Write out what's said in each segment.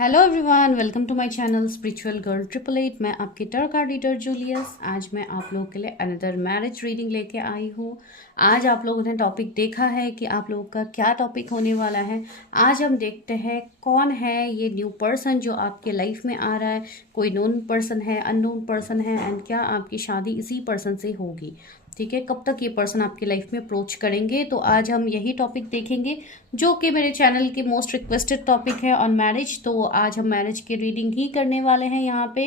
Hello everyone, welcome to my channel spiritual girl 888। मैं आपकी tarot card reader Julius. आज मैं आप लोगों के लिए अनदर मैरिज रीडिंग लेके आई हूँ। आज आप लोगों ने टॉपिक देखा है कि आप लोगों का क्या टॉपिक होने वाला है। आज हम देखते हैं कौन है ये न्यू पर्सन जो आपके लाइफ में आ रहा है। कोई नोन पर्सन है, अननोन पर्सन है, एंड क्या आपकी शादी इसी पर्सन से होगी। ठीक है, कब तक ये पर्सन आपकी लाइफ में अप्रोच करेंगे, तो आज हम यही टॉपिक देखेंगे जो कि मेरे चैनल की मोस्ट रिक्वेस्टेड टॉपिक है ऑन मैरिज। तो आज हम मैरिज की रीडिंग ही करने वाले हैं यहाँ पे।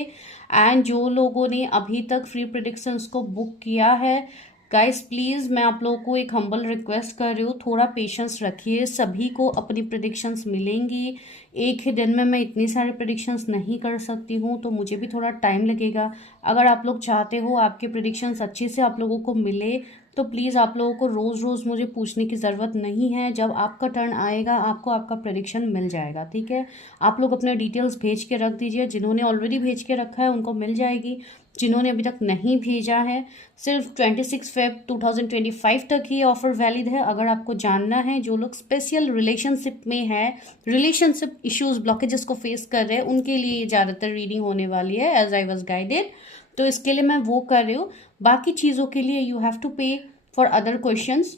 एंड जो लोगों ने अभी तक फ्री प्रेडिक्शंस को बुक किया है, गाइस प्लीज़ मैं आप लोगों को एक हम्बल रिक्वेस्ट कर रही हूँ, थोड़ा पेशेंस रखिए। सभी को अपनी प्रेडिक्शंस मिलेंगी। एक ही दिन में मैं इतनी सारी प्रेडिक्शंस नहीं कर सकती हूँ, तो मुझे भी थोड़ा टाइम लगेगा। अगर आप लोग चाहते हो आपके प्रेडिक्शंस अच्छे से आप लोगों को मिले, तो प्लीज़ आप लोगों को रोज़ रोज़ मुझे पूछने की ज़रूरत नहीं है। जब आपका टर्न आएगा आपको आपका प्रेडिक्शन मिल जाएगा। ठीक है, आप लोग अपने डिटेल्स भेज के रख दीजिए। जिन्होंने ऑलरेडी भेज के रखा है उनको मिल जाएगी, जिन्होंने अभी तक नहीं भेजा है सिर्फ 26 फ़रवरी 2025 तक ही ऑफर वैलिड है। अगर आपको जानना है, जो लोग स्पेशल रिलेशनशिप में है, रिलेशनशिप इश्यूज ब्लॉकेजेस को फेस कर रहे हैं, उनके लिए ये ज़्यादातर रीडिंग होने वाली है एज आई वॉज गाइडेड। तो इसके लिए मैं वो कर रही हूँ। बाकी चीज़ों के लिए यू हैव टू पे फॉर अदर क्वेश्चंस,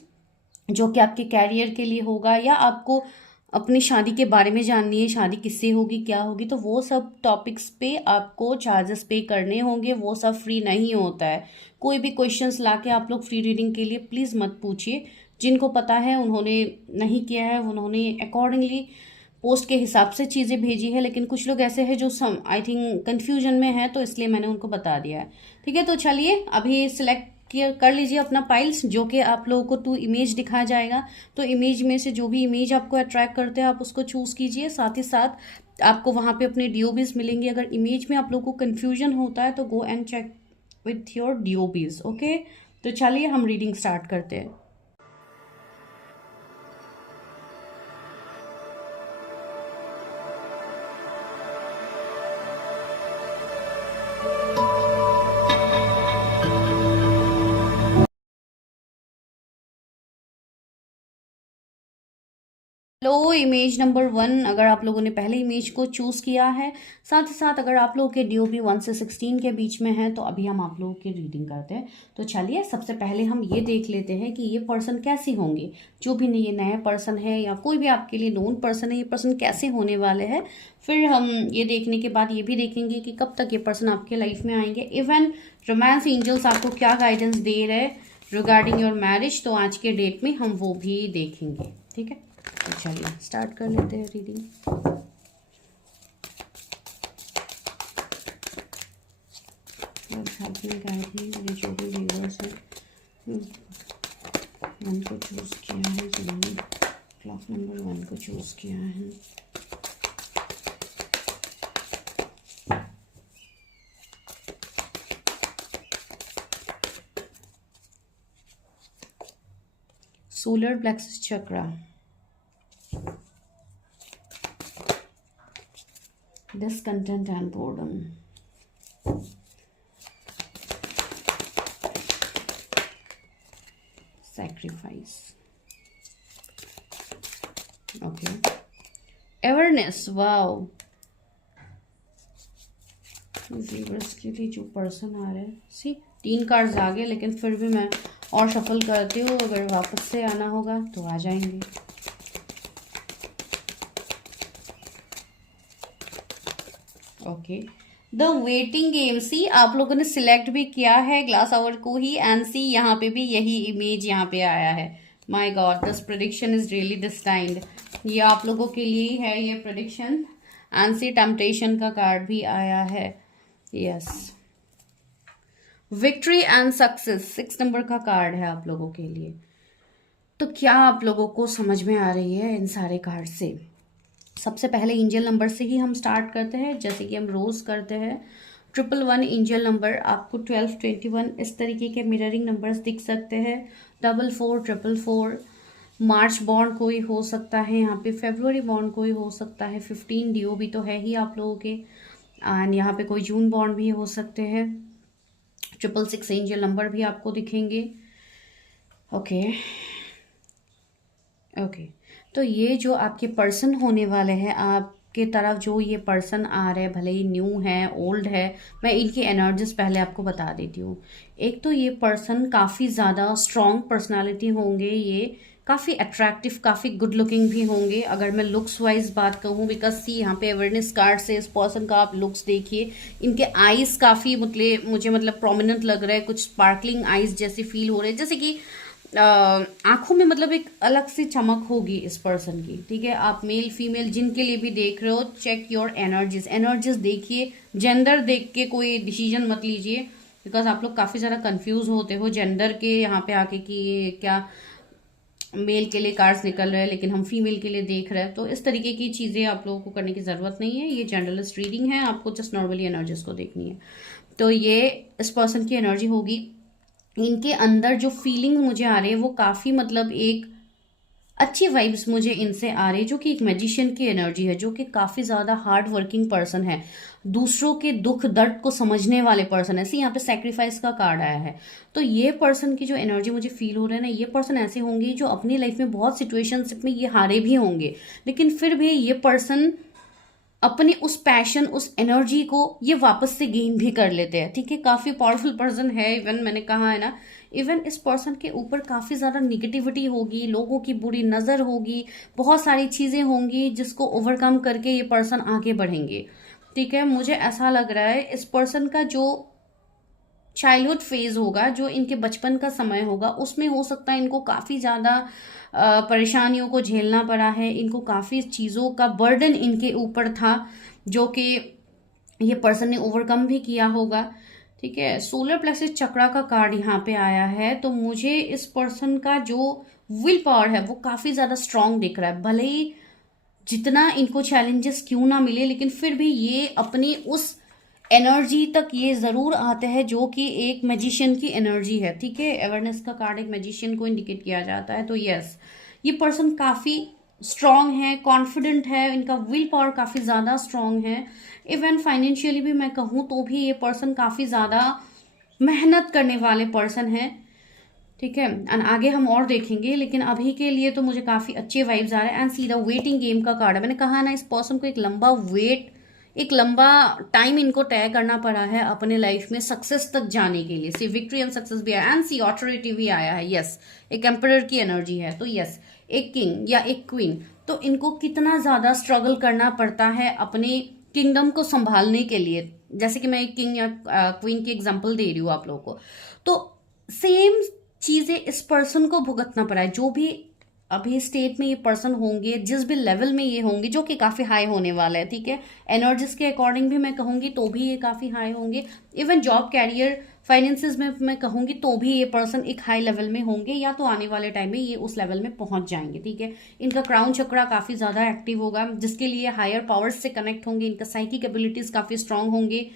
जो कि आपके कैरियर के लिए होगा, या आपको अपनी शादी के बारे में जाननी है, शादी किससे होगी, क्या होगी, तो वो सब टॉपिक्स पे आपको चार्जेस पे करने होंगे। वो सब फ्री नहीं होता है। कोई भी क्वेश्चंस लाके आप लोग फ्री रीडिंग के लिए प्लीज़ मत पूछिए। जिनको पता है उन्होंने नहीं किया है, उन्होंने अकॉर्डिंगली पोस्ट के हिसाब से चीज़ें भेजी है। लेकिन कुछ लोग ऐसे हैं जो सम आई थिंक कन्फ्यूजन में है, तो इसलिए मैंने उनको बता दिया है। ठीक है, तो चलिए अभी सिलेक्ट कर लीजिए अपना फाइल्स, जो कि आप लोगों को 2 इमेज दिखाया जाएगा। तो इमेज में से जो भी इमेज आपको अट्रैक्ट करते हैं आप उसको चूज़ कीजिए। साथ ही साथ आपको वहाँ पे अपने डीओबीज मिलेंगे। अगर इमेज में आप लोगों को कन्फ्यूजन होता है तो go and check with your DOBs. Okay, तो चलिए हम रीडिंग स्टार्ट करते हैं। लो इमेज नंबर 1, अगर आप लोगों ने पहले इमेज को चूज़ किया है, साथ ही साथ अगर आप लोगों के डीओबी 1 से 16 के बीच में है, तो अभी हम आप लोगों की रीडिंग करते हैं। तो चलिए सबसे पहले हम ये देख लेते हैं कि ये पर्सन कैसे होंगे। जो भी ये नया पर्सन है या कोई भी आपके लिए नोन पर्सन है, ये पर्सन कैसे होने वाले हैं। फिर हम ये देखने के बाद ये भी देखेंगे कि कब तक ये पर्सन आपके लाइफ में आएंगे। इवन रोमांस एंजल्स आपको क्या गाइडेंस दे रहे हैं रिगार्डिंग योर मैरिज, तो आज के डेट में हम वो भी देखेंगे। ठीक है, तो चलिए स्टार्ट कर लेते हैं रीडिंग। मेरे जो भी व्यूअर्स हैं, वन को चूज़ किया है, जिन्होंने क्लॉक नंबर 1 को चूज़ किया है। Solar plexus chakra, discontent and boredom, sacrifice, okay, awareness, wow। Viewers के लिए जो पर्सन आ रहे हैं, सी 3 कार्ड्स आ गए, लेकिन फिर भी मैं और शफल करती हूँ। अगर वापस से आना होगा तो आ जाएंगे। ओके, द वेटिंग गेम, सी आप लोगों ने सिलेक्ट भी किया है ग्लास आवर को ही, एंड सी यहाँ पे भी यही इमेज यहाँ पे आया है। My God, this prediction is really destined. ये आप लोगों के लिए ही है ये प्रेडिक्शन। एंड सी टेम्पटेशन का कार्ड भी आया है। Yes, victory and success 6 number का कार्ड है आप लोगों के लिए। तो क्या आप लोगों को समझ में आ रही है इन सारे कार्ड से? सबसे पहले एंजल नंबर से ही हम स्टार्ट करते हैं, जैसे कि हम रोज करते हैं। 111 एंजल नंबर, आपको 12, 21 इस तरीके के मिररिंग नंबर्स दिख सकते हैं। 44, 444, मार्च बॉन्ड कोई हो सकता है यहाँ पे, फेब्रुवरी बॉन्ड कोई हो सकता है, 15 डीओबी तो है ही आप लोगों के, एंड यहाँ पे कोई जून बॉन्ड भी हो सकते हैं। 666 एंजल नंबर भी आपको दिखेंगे। ओके ओके, तो ये जो आपके पर्सन होने वाले हैं, आप आपके तरफ जो ये पर्सन आ रहे हैं, भले ही न्यू है ओल्ड है, मैं इनकी एनर्जीज पहले आपको बता देती हूँ। एक तो ये पर्सन काफ़ी ज़्यादा स्ट्रॉन्ग पर्सनालिटी होंगे, ये काफ़ी अट्रैक्टिव, काफ़ी गुड लुकिंग भी होंगे। अगर मैं लुक्स वाइज बात कहूँ, बिकॉज सी यहाँ पे अवेयरनेस कार्ड से इस पर्सन का आप लुक्स देखिए, इनके आईज काफ़ी मुझे प्रोमिनेंट लग रहा है, कुछ स्पार्कलिंग आईज जैसे फील हो रहे हैं, जैसे कि आंखों में एक अलग सी चमक होगी इस पर्सन की। ठीक है, आप मेल फीमेल जिनके लिए भी देख रहे हो, चेक योर एनर्जीज देखिए। जेंडर देख के कोई डिसीजन मत लीजिए, बिकॉज आप लोग काफ़ी ज़्यादा कंफ्यूज होते हो जेंडर के यहाँ पे आके कि ये क्या मेल के लिए कार्ड्स निकल रहे हैं लेकिन हम फीमेल के लिए देख रहे हैं। तो इस तरीके की चीज़ें आप लोगों को करने की ज़रूरत नहीं है, ये जनरलिस्ट रीडिंग है, आपको जस्ट नॉर्मली एनर्जीज को देखनी है। तो ये इस पर्सन की एनर्जी होगी। इनके अंदर जो फीलिंग मुझे आ रही है वो काफ़ी एक अच्छी वाइब्स मुझे इनसे आ रही है, जो कि एक मैजिशियन की एनर्जी है, जो कि काफ़ी ज़्यादा हार्ड वर्किंग पर्सन है, दूसरों के दुख दर्द को समझने वाले पर्सन है। सी यहाँ पे सेक्रीफाइस का कार्ड आया है। तो ये पर्सन की जो एनर्जी मुझे फील हो रहा है ना, ये पर्सन ऐसे होंगे जो अपनी लाइफ में बहुत सिचुएशनशिप में ये हारे भी होंगे, लेकिन फिर भी ये पर्सन अपने उस पैशन, उस एनर्जी को ये वापस से गेन भी कर लेते हैं। ठीक है, काफ़ी पावरफुल पर्सन है। इवन मैंने कहा है ना, इवन इस पर्सन के ऊपर काफ़ी ज़्यादा निगेटिविटी होगी, लोगों की बुरी नज़र होगी, बहुत सारी चीज़ें होंगी जिसको ओवरकम करके ये पर्सन आगे बढ़ेंगे। ठीक है, मुझे ऐसा लग रहा है इस पर्सन का जो चाइल्डहुड फेज होगा, जो इनके बचपन का समय होगा, उसमें हो सकता है इनको काफ़ी ज़्यादा परेशानियों को झेलना पड़ा है, इनको काफ़ी चीज़ों का बर्डन इनके ऊपर था, जो कि ये पर्सन ने ओवरकम भी किया होगा। ठीक है, सोलर प्लेक्सस चक्रा का कार्ड यहाँ पे आया है। तो मुझे इस पर्सन का जो विल पावर है वो काफ़ी ज़्यादा स्ट्रांग दिख रहा है। भले ही जितना इनको चैलेंजेस क्यों ना मिले, लेकिन फिर भी ये अपनी उस एनर्जी तक ये ज़रूर आते हैं जो कि एक मैजिशियन की एनर्जी है। ठीक है, अवेयरनेस का कार्ड एक मैजिशियन को इंडिकेट किया जाता है। तो यस, ये पर्सन काफ़ी स्ट्रांग है, कॉन्फिडेंट है, इनका विल पावर काफ़ी ज़्यादा स्ट्रांग है। इवन फाइनेंशियली भी मैं कहूँ तो भी ये पर्सन काफ़ी ज़्यादा मेहनत करने वाले पर्सन है। ठीक है, एंड आगे हम और देखेंगे, लेकिन अभी के लिए तो मुझे काफ़ी अच्छे वाइब्स आ रहे हैं। And see the waiting game का कार्ड है। मैंने कहा ना, इस पर्सन को एक लंबा टाइम इनको तय करना पड़ा है अपने लाइफ में सक्सेस तक जाने के लिए। सी विक्ट्री एंड सक्सेस भी आया, एंड सी ऑथोरिटी भी आया है। यस, एक एम्परर की एनर्जी है। तो यस, एक किंग या एक क्वीन, तो इनको कितना ज़्यादा स्ट्रगल करना पड़ता है अपने किंगडम को संभालने के लिए। जैसे कि मैं एक किंग या क्वीन की एग्जाम्पल दे रही हूँ आप लोगों को, तो सेम चीज़ें इस पर्सन को भुगतना पड़ा है। जो भी अभी स्टेट में ये पर्सन होंगे, जिस भी लेवल में ये होंगे, जो कि काफ़ी हाई होने वाला है। ठीक है, एनर्जीज के अकॉर्डिंग भी मैं कहूँगी तो भी ये काफ़ी हाई होंगे। इवन जॉब, कैरियर, फाइनेंसेस में मैं कहूँगी तो भी ये पर्सन एक हाई लेवल में होंगे, या तो आने वाले टाइम में ये उस लेवल में पहुंच जाएंगे। ठीक है, इनका क्राउन चक्रा काफ़ी ज़्यादा एक्टिव होगा, जिसके लिए हायर पावर्स से कनेक्ट होंगे, इनका साइकिक एबिलिटीज़ काफ़ी स्ट्रांग होंगे।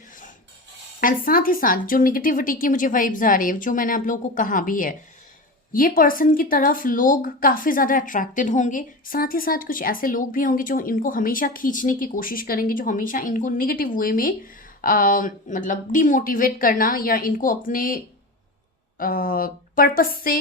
एंड साथ ही साथ जो निगेटिविटी की मुझे वाइब्स आ रही है, जो मैंने आप लोगों को कहा भी है, ये पर्सन की तरफ लोग काफ़ी ज़्यादा अट्रैक्टेड होंगे। साथ ही साथ कुछ ऐसे लोग भी होंगे जो इनको हमेशा खींचने की कोशिश करेंगे, जो हमेशा इनको निगेटिव वे में डिमोटिवेट करना या इनको अपने पर्पस से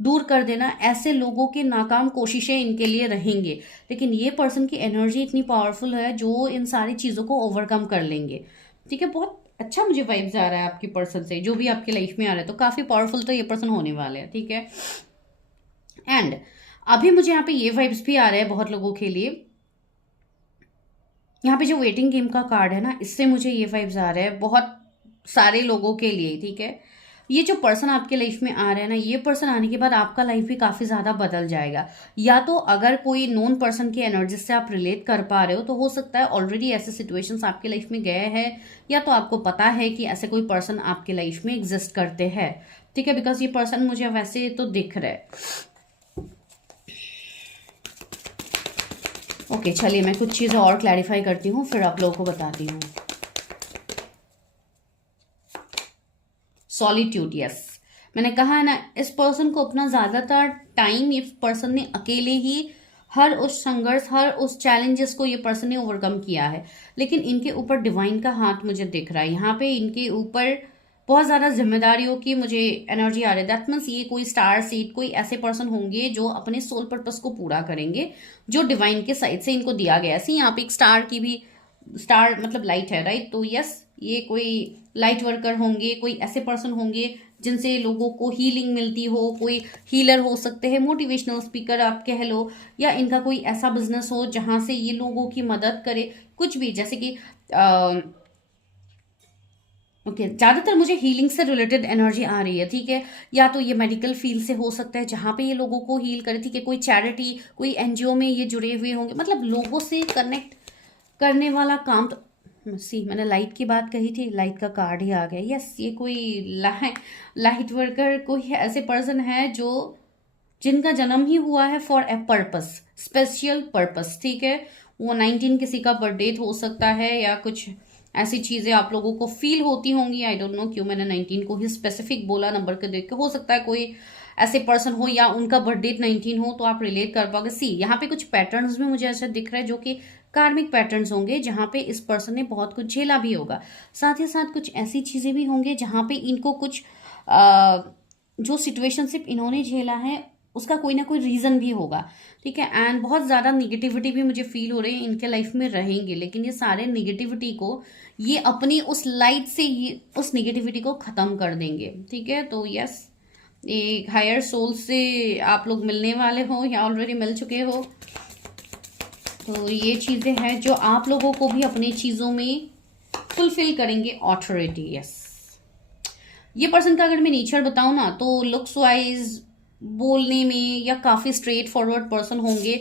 दूर कर देना, ऐसे लोगों की नाकाम कोशिशें इनके लिए रहेंगे। लेकिन ये पर्सन की एनर्जी इतनी पावरफुल है जो इन सारी चीज़ों को ओवरकम कर लेंगे। ठीक है, बहुत अच्छा मुझे वाइब्स आ रहा है आपकी पर्सन से, जो भी आपकी लाइफ में आ रहा है। तो काफ़ी पावरफुल तो ये पर्सन होने वाले हैं। ठीक है, एंड अभी मुझे यहाँ पे ये वाइब्स भी आ रहे हैं बहुत लोगों के लिए। यहाँ पे जो वेटिंग गेम का कार्ड है ना, इससे मुझे ये वाइब्स आ रहे हैं बहुत सारे लोगों के लिए। ठीक है, ये जो पर्सन आपके लाइफ में आ रहा है ना, ये पर्सन आने के बाद आपका लाइफ भी काफ़ी ज़्यादा बदल जाएगा। या तो अगर कोई नॉन पर्सन की एनर्जी से आप रिलेट कर पा रहे हो, तो हो सकता है ऑलरेडी ऐसे सिचुएशंस आपके लाइफ में गए हैं, या तो आपको पता है कि ऐसे कोई पर्सन आपके लाइफ में एग्जिस्ट करते हैं। ठीक है, बिकॉज ये पर्सन मुझे वैसे तो दिख रहा है। ओके, चलिए मैं कुछ चीज़ें और क्लैरिफाई करती हूँ, फिर आप लोगों को बताती हूँ। सॉलिट्यूड, यस, मैंने कहा है ना, इस पर्सन को अपना ज़्यादातर टाइम इस पर्सन ने अकेले ही हर उस संघर्ष, हर उस चैलेंजेस को ये पर्सन ने ओवरकम किया है। लेकिन इनके ऊपर डिवाइन का हाथ मुझे दिख रहा है। यहाँ पे इनके ऊपर बहुत ज़्यादा जिम्मेदारियों की मुझे एनर्जी आ रही है। दैट मीन्स ये कोई स्टार सीड, कोई ऐसे पर्सन होंगे जो अपने सोल पर्पस को पूरा करेंगे, जो डिवाइन के साइड से इनको दिया गया है। सी यहाँ पे एक स्टार की भी, स्टार मतलब लाइट है, राइट? तो यस, ये कोई लाइट वर्कर होंगे, कोई ऐसे पर्सन होंगे जिनसे लोगों को हीलिंग मिलती हो, कोई हीलर हो सकते हैं, मोटिवेशनल स्पीकर आप कह लो, या इनका कोई ऐसा बिजनेस हो जहां से ये लोगों की मदद करे, कुछ भी। जैसे कि ओके, ज्यादातर मुझे हीलिंग से रिलेटेड एनर्जी आ रही है, ठीक है? या तो ये मेडिकल फील्ड से हो सकता है जहां पे ये लोगों को हील करे, ठीक है? कोई चैरिटी, कोई एनजीओ में ये जुड़े हुए होंगे, मतलब लोगों से कनेक्ट करने वाला काम। तो सी, मैंने लाइट की बात कही थी, लाइट का कार्ड ही आ गया। यस, ये कोई लाइट वर्कर, कोई ऐसे पर्सन है जो जिनका जन्म ही हुआ है for a purpose, special purpose, ठीक है? वो 19 किसी का बर्थडे हो सकता है, या कुछ ऐसी चीजें आप लोगों को फील होती होंगी। आई डोंट नो क्यों मैंने 19 को ही स्पेसिफिक बोला नंबर के देख के। हो सकता है कोई ऐसे पर्सन हो या उनका बर्थडे 19 हो, तो आप रिलेट कर पाओगे। सी, यहाँ पे कुछ पैटर्न्स में मुझे ऐसा दिख रहा है जो कि कार्मिक पैटर्न्स होंगे, जहां पे इस पर्सन ने बहुत कुछ झेला भी होगा। साथ ही साथ कुछ ऐसी चीजें भी होंगे जहां पे इनको कुछ जो सिचुएशनशिप इन्होंने झेला है उसका कोई ना कोई रीजन भी होगा, ठीक है? एंड बहुत ज्यादा निगेटिविटी भी मुझे फील हो रही है इनके लाइफ में रहेंगे, लेकिन ये सारे निगेटिविटी को ये अपनी उस लाइट से ये उस निगेटिविटी को खत्म कर देंगे, ठीक है? तो यस, एक हायर सोल से आप लोग मिलने वाले हो या ऑलरेडी मिल चुके हो, तो ये चीजें हैं जो आप लोगों को भी अपनी चीजों में फुलफिल करेंगे। Authority, yes. ये पर्सन का अगर मैं नेचर बताऊं ना, तो लुक्स वाइज, बोलने में, या काफी स्ट्रेट फॉरवर्ड पर्सन होंगे।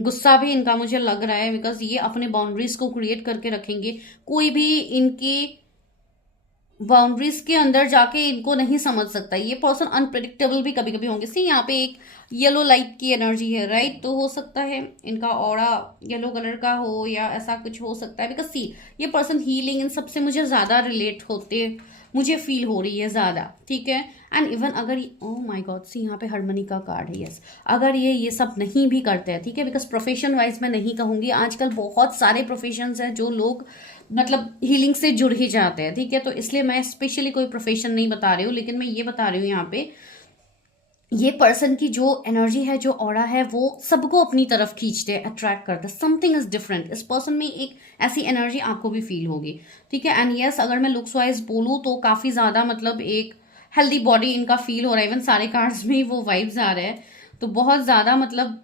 गुस्सा भी इनका मुझे लग रहा है, बिकॉज ये अपने बाउंड्रीज को क्रिएट करके रखेंगे। कोई भी इनके बाउंड्रीज के अंदर जाके इनको नहीं समझ सकता। ये पर्सन अनप्रेडिक्टेबल भी कभी कभी होंगे। सी, यहाँ पे एक येलो लाइट की एनर्जी है, राइट? तो हो सकता है इनका ऑरा येलो कलर का हो, या ऐसा कुछ हो सकता है। बिकॉज सी, ये पर्सन हीलिंग इन सबसे मुझे ज्यादा रिलेट होते मुझे फील हो रही है ज्यादा, ठीक है? एंड इवन अगर ओ माय गॉड, सी यहाँ पे हार्मनी का कार्ड है। यस, अगर ये सब नहीं भी करते हैं, ठीक है? बिकॉज प्रोफेशन वाइज मैं नहीं कहूंगी, आजकल बहुत सारे प्रोफेशंस हैं जो लोग मतलब हीलिंग से जुड़ ही जाते हैं, ठीक है? तो इसलिए मैं स्पेशली कोई प्रोफेशन नहीं बता रही हूँ, लेकिन मैं ये बता रही हूँ यहाँ पे ये पर्सन की जो एनर्जी है, जो ऑरा है, वो सबको अपनी तरफ खींचते हैं, अट्रैक्ट करते हैं। Something is different. इस पर्सन में एक ऐसी एनर्जी आपको भी फील होगी, ठीक है? एंड यस, अगर मैं लुक्स वाइज बोलूँ तो काफी ज्यादा मतलब एक हेल्दी बॉडी इनका फील हो रहा है। इवन सारे कार्ड्स में वो वाइब्स आ रहे हैं, तो बहुत ज्यादा मतलब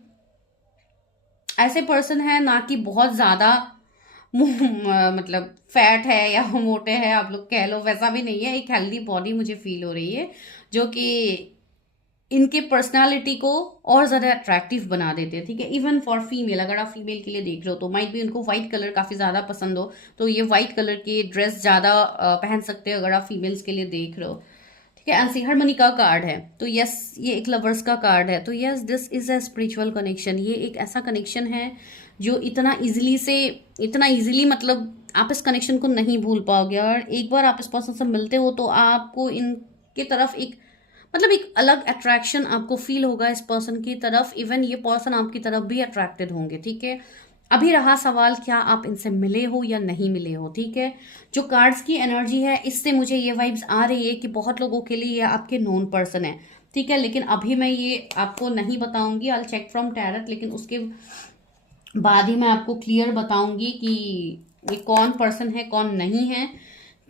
ऐसे पर्सन है ना कि बहुत ज्यादा मतलब फैट है या मोटे हैं आप लोग कह लो, वैसा भी नहीं है। एक हेल्दी बॉडी मुझे फील हो रही है, जो कि इनके पर्सनालिटी को और ज्यादा अट्रैक्टिव बना देते हैं, ठीक है? इवन फॉर फीमेल, अगर आप फीमेल के लिए देख रहे हो तो माइट भी उनको व्हाइट कलर काफी ज्यादा पसंद हो, तो ये व्हाइट कलर के ड्रेस ज्यादा पहन सकते हो अगर आप फीमेल्स के लिए देख रहे हो, ठीक है? एंड हार्मनी का कार्ड है, तो यस, ये एक लवर्स का कार्ड है। तो yes, this is a spiritual connection. ये एक ऐसा कनेक्शन है जो इतना इजीली मतलब आप इस कनेक्शन को नहीं भूल पाओगे। और एक बार आप इस पर्सन से मिलते हो तो आपको इनके तरफ एक मतलब एक अलग अट्रैक्शन आपको फील होगा इस पर्सन की तरफ। इवन ये पर्सन आपकी तरफ भी अट्रैक्टेड होंगे, ठीक है? अभी रहा सवाल, क्या आप इनसे मिले हो या नहीं मिले हो, ठीक है? जो कार्ड्स की एनर्जी है, इससे मुझे ये वाइब्स आ रही है कि बहुत लोगों के लिए ये आपके नोन पर्सन है, ठीक है? लेकिन अभी मैं ये आपको नहीं बताऊंगी, आई चेक फ्रॉम टैरट, लेकिन उसके बाद ही मैं आपको क्लियर बताऊंगी कि ये कौन पर्सन है, कौन नहीं है।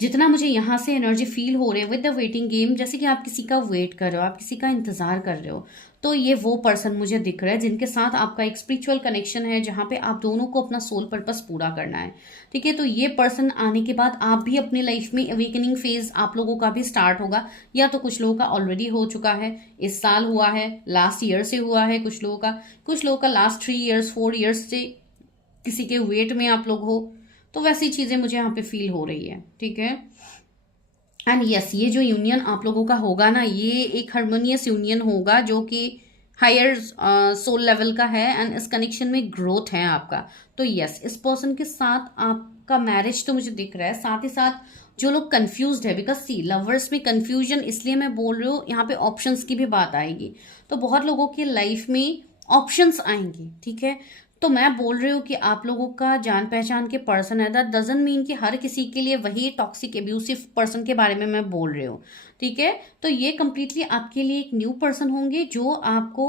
जितना मुझे यहाँ से एनर्जी फील हो रही है विद द वेटिंग गेम, जैसे कि आप किसी का वेट कर रहे हो, आप किसी का इंतजार कर रहे हो, तो ये वो पर्सन मुझे दिख रहा है जिनके साथ आपका एक स्पिरिचुअल कनेक्शन है, जहाँ पे आप दोनों को अपना सोल पर्पस पूरा करना है, ठीक है? तो ये पर्सन आने के बाद आप भी अपनी लाइफ में अवेकनिंग फेज आप लोगों का भी स्टार्ट होगा, या तो कुछ लोगों का ऑलरेडी हो चुका है, इस साल हुआ है, लास्ट ईयर से हुआ है कुछ लोगों का लास्ट 3 ईयर्स 4 ईयर्स से किसी के वेट में आप लोग हो, तो वैसी चीजें मुझे यहाँ पे फील हो रही है, ठीक है? एंड यस, ये जो यूनियन आप लोगों का होगा ना, ये एक हार्मोनियस यूनियन होगा जो कि हायर सोल लेवल का है, एंड इस कनेक्शन में ग्रोथ है आपका। तो यस, इस पर्सन के साथ आपका मैरिज तो मुझे दिख रहा है। साथ ही साथ जो लोग कंफ्यूज्ड है, बिकॉज सी, लवर्स में कंफ्यूजन इसलिए मैं बोल रही हूँ, यहाँ पे ऑप्शंस की भी बात आएगी, तो बहुत लोगों की लाइफ में ऑप्शंस आएंगी, ठीक है? तो मैं बोल रही हूँ कि आप लोगों का जान पहचान के पर्सन है, दैट डजंट मीन कि हर किसी के लिए वही टॉक्सिक एब्यूसिव पर्सन के बारे में मैं बोल रही हूँ, ठीक है। तो ये कंप्लीटली आपके लिए एक न्यू पर्सन होंगे जो आपको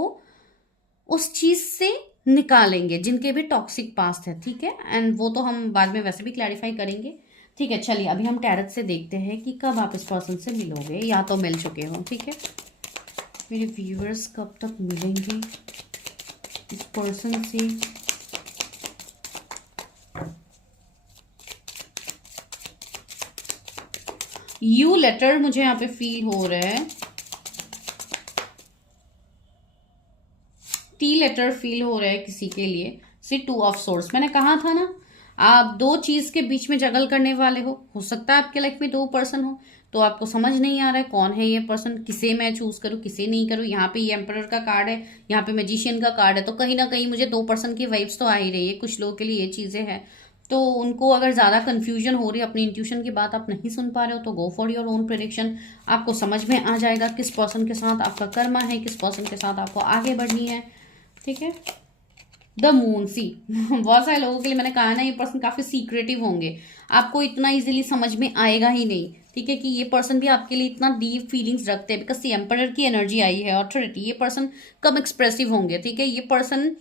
उस चीज से निकालेंगे, जिनके भी टॉक्सिक पास्ट है, ठीक है। एंड वो तो हम बाद में वैसे भी क्लैरिफाई करेंगे, ठीक है। चलिए अभी हम टैरट से देखते हैं कि कब आप इस पर्सन से मिलोगे या तो मिल चुके हो, ठीक है। मेरे व्यूअर्स कब तक मिलेंगे इस पर्सन से। यू लेटर मुझे यहाँ पे फील हो रहा है, टी लेटर फील हो रहा है किसी के लिए। सी 2 ऑफ सोर्स, मैंने कहा था ना आप दो चीज के बीच में जगल करने वाले हो सकता है आपके लाइफ में 2 पर्सन हो, तो आपको समझ नहीं आ रहा है कौन है ये पर्सन, किसे मैं चूज करूं किसे नहीं करूं। यहाँ पे ये एम्परर का कार्ड है, यहाँ पे मैजिशियन का कार्ड है, तो कहीं ना कहीं मुझे 2 पर्सन की वाइब्स तो आ ही रही है। कुछ लोगों के लिए ये चीजें हैं, तो उनको अगर ज्यादा कंफ्यूजन हो रही है, अपनी इंट्यूशन की बात आप नहीं सुन पा रहे हो, तो go for your own prediction. आपको समझ में आ जाएगा किस पर्सन के साथ आपका कर्मा है, किस पर्सन के साथ आपको आगे बढ़नी है, ठीक है। द मून, सी बहुत सारे लोगों के लिए मैंने कहा ना ये पर्सन काफी सीक्रेटिव होंगे, आपको इतना इजीली समझ में आएगा ही नहीं, ठीक है, कि ये पर्सन भी आपके लिए इतना डीप फीलिंग्स रखते हैं। बिकॉज एम्परर की एनर्जी आई है, ऑथोरिटी, ये पर्सन कम एक्सप्रेसिव होंगे, ठीक है। ये पर्सन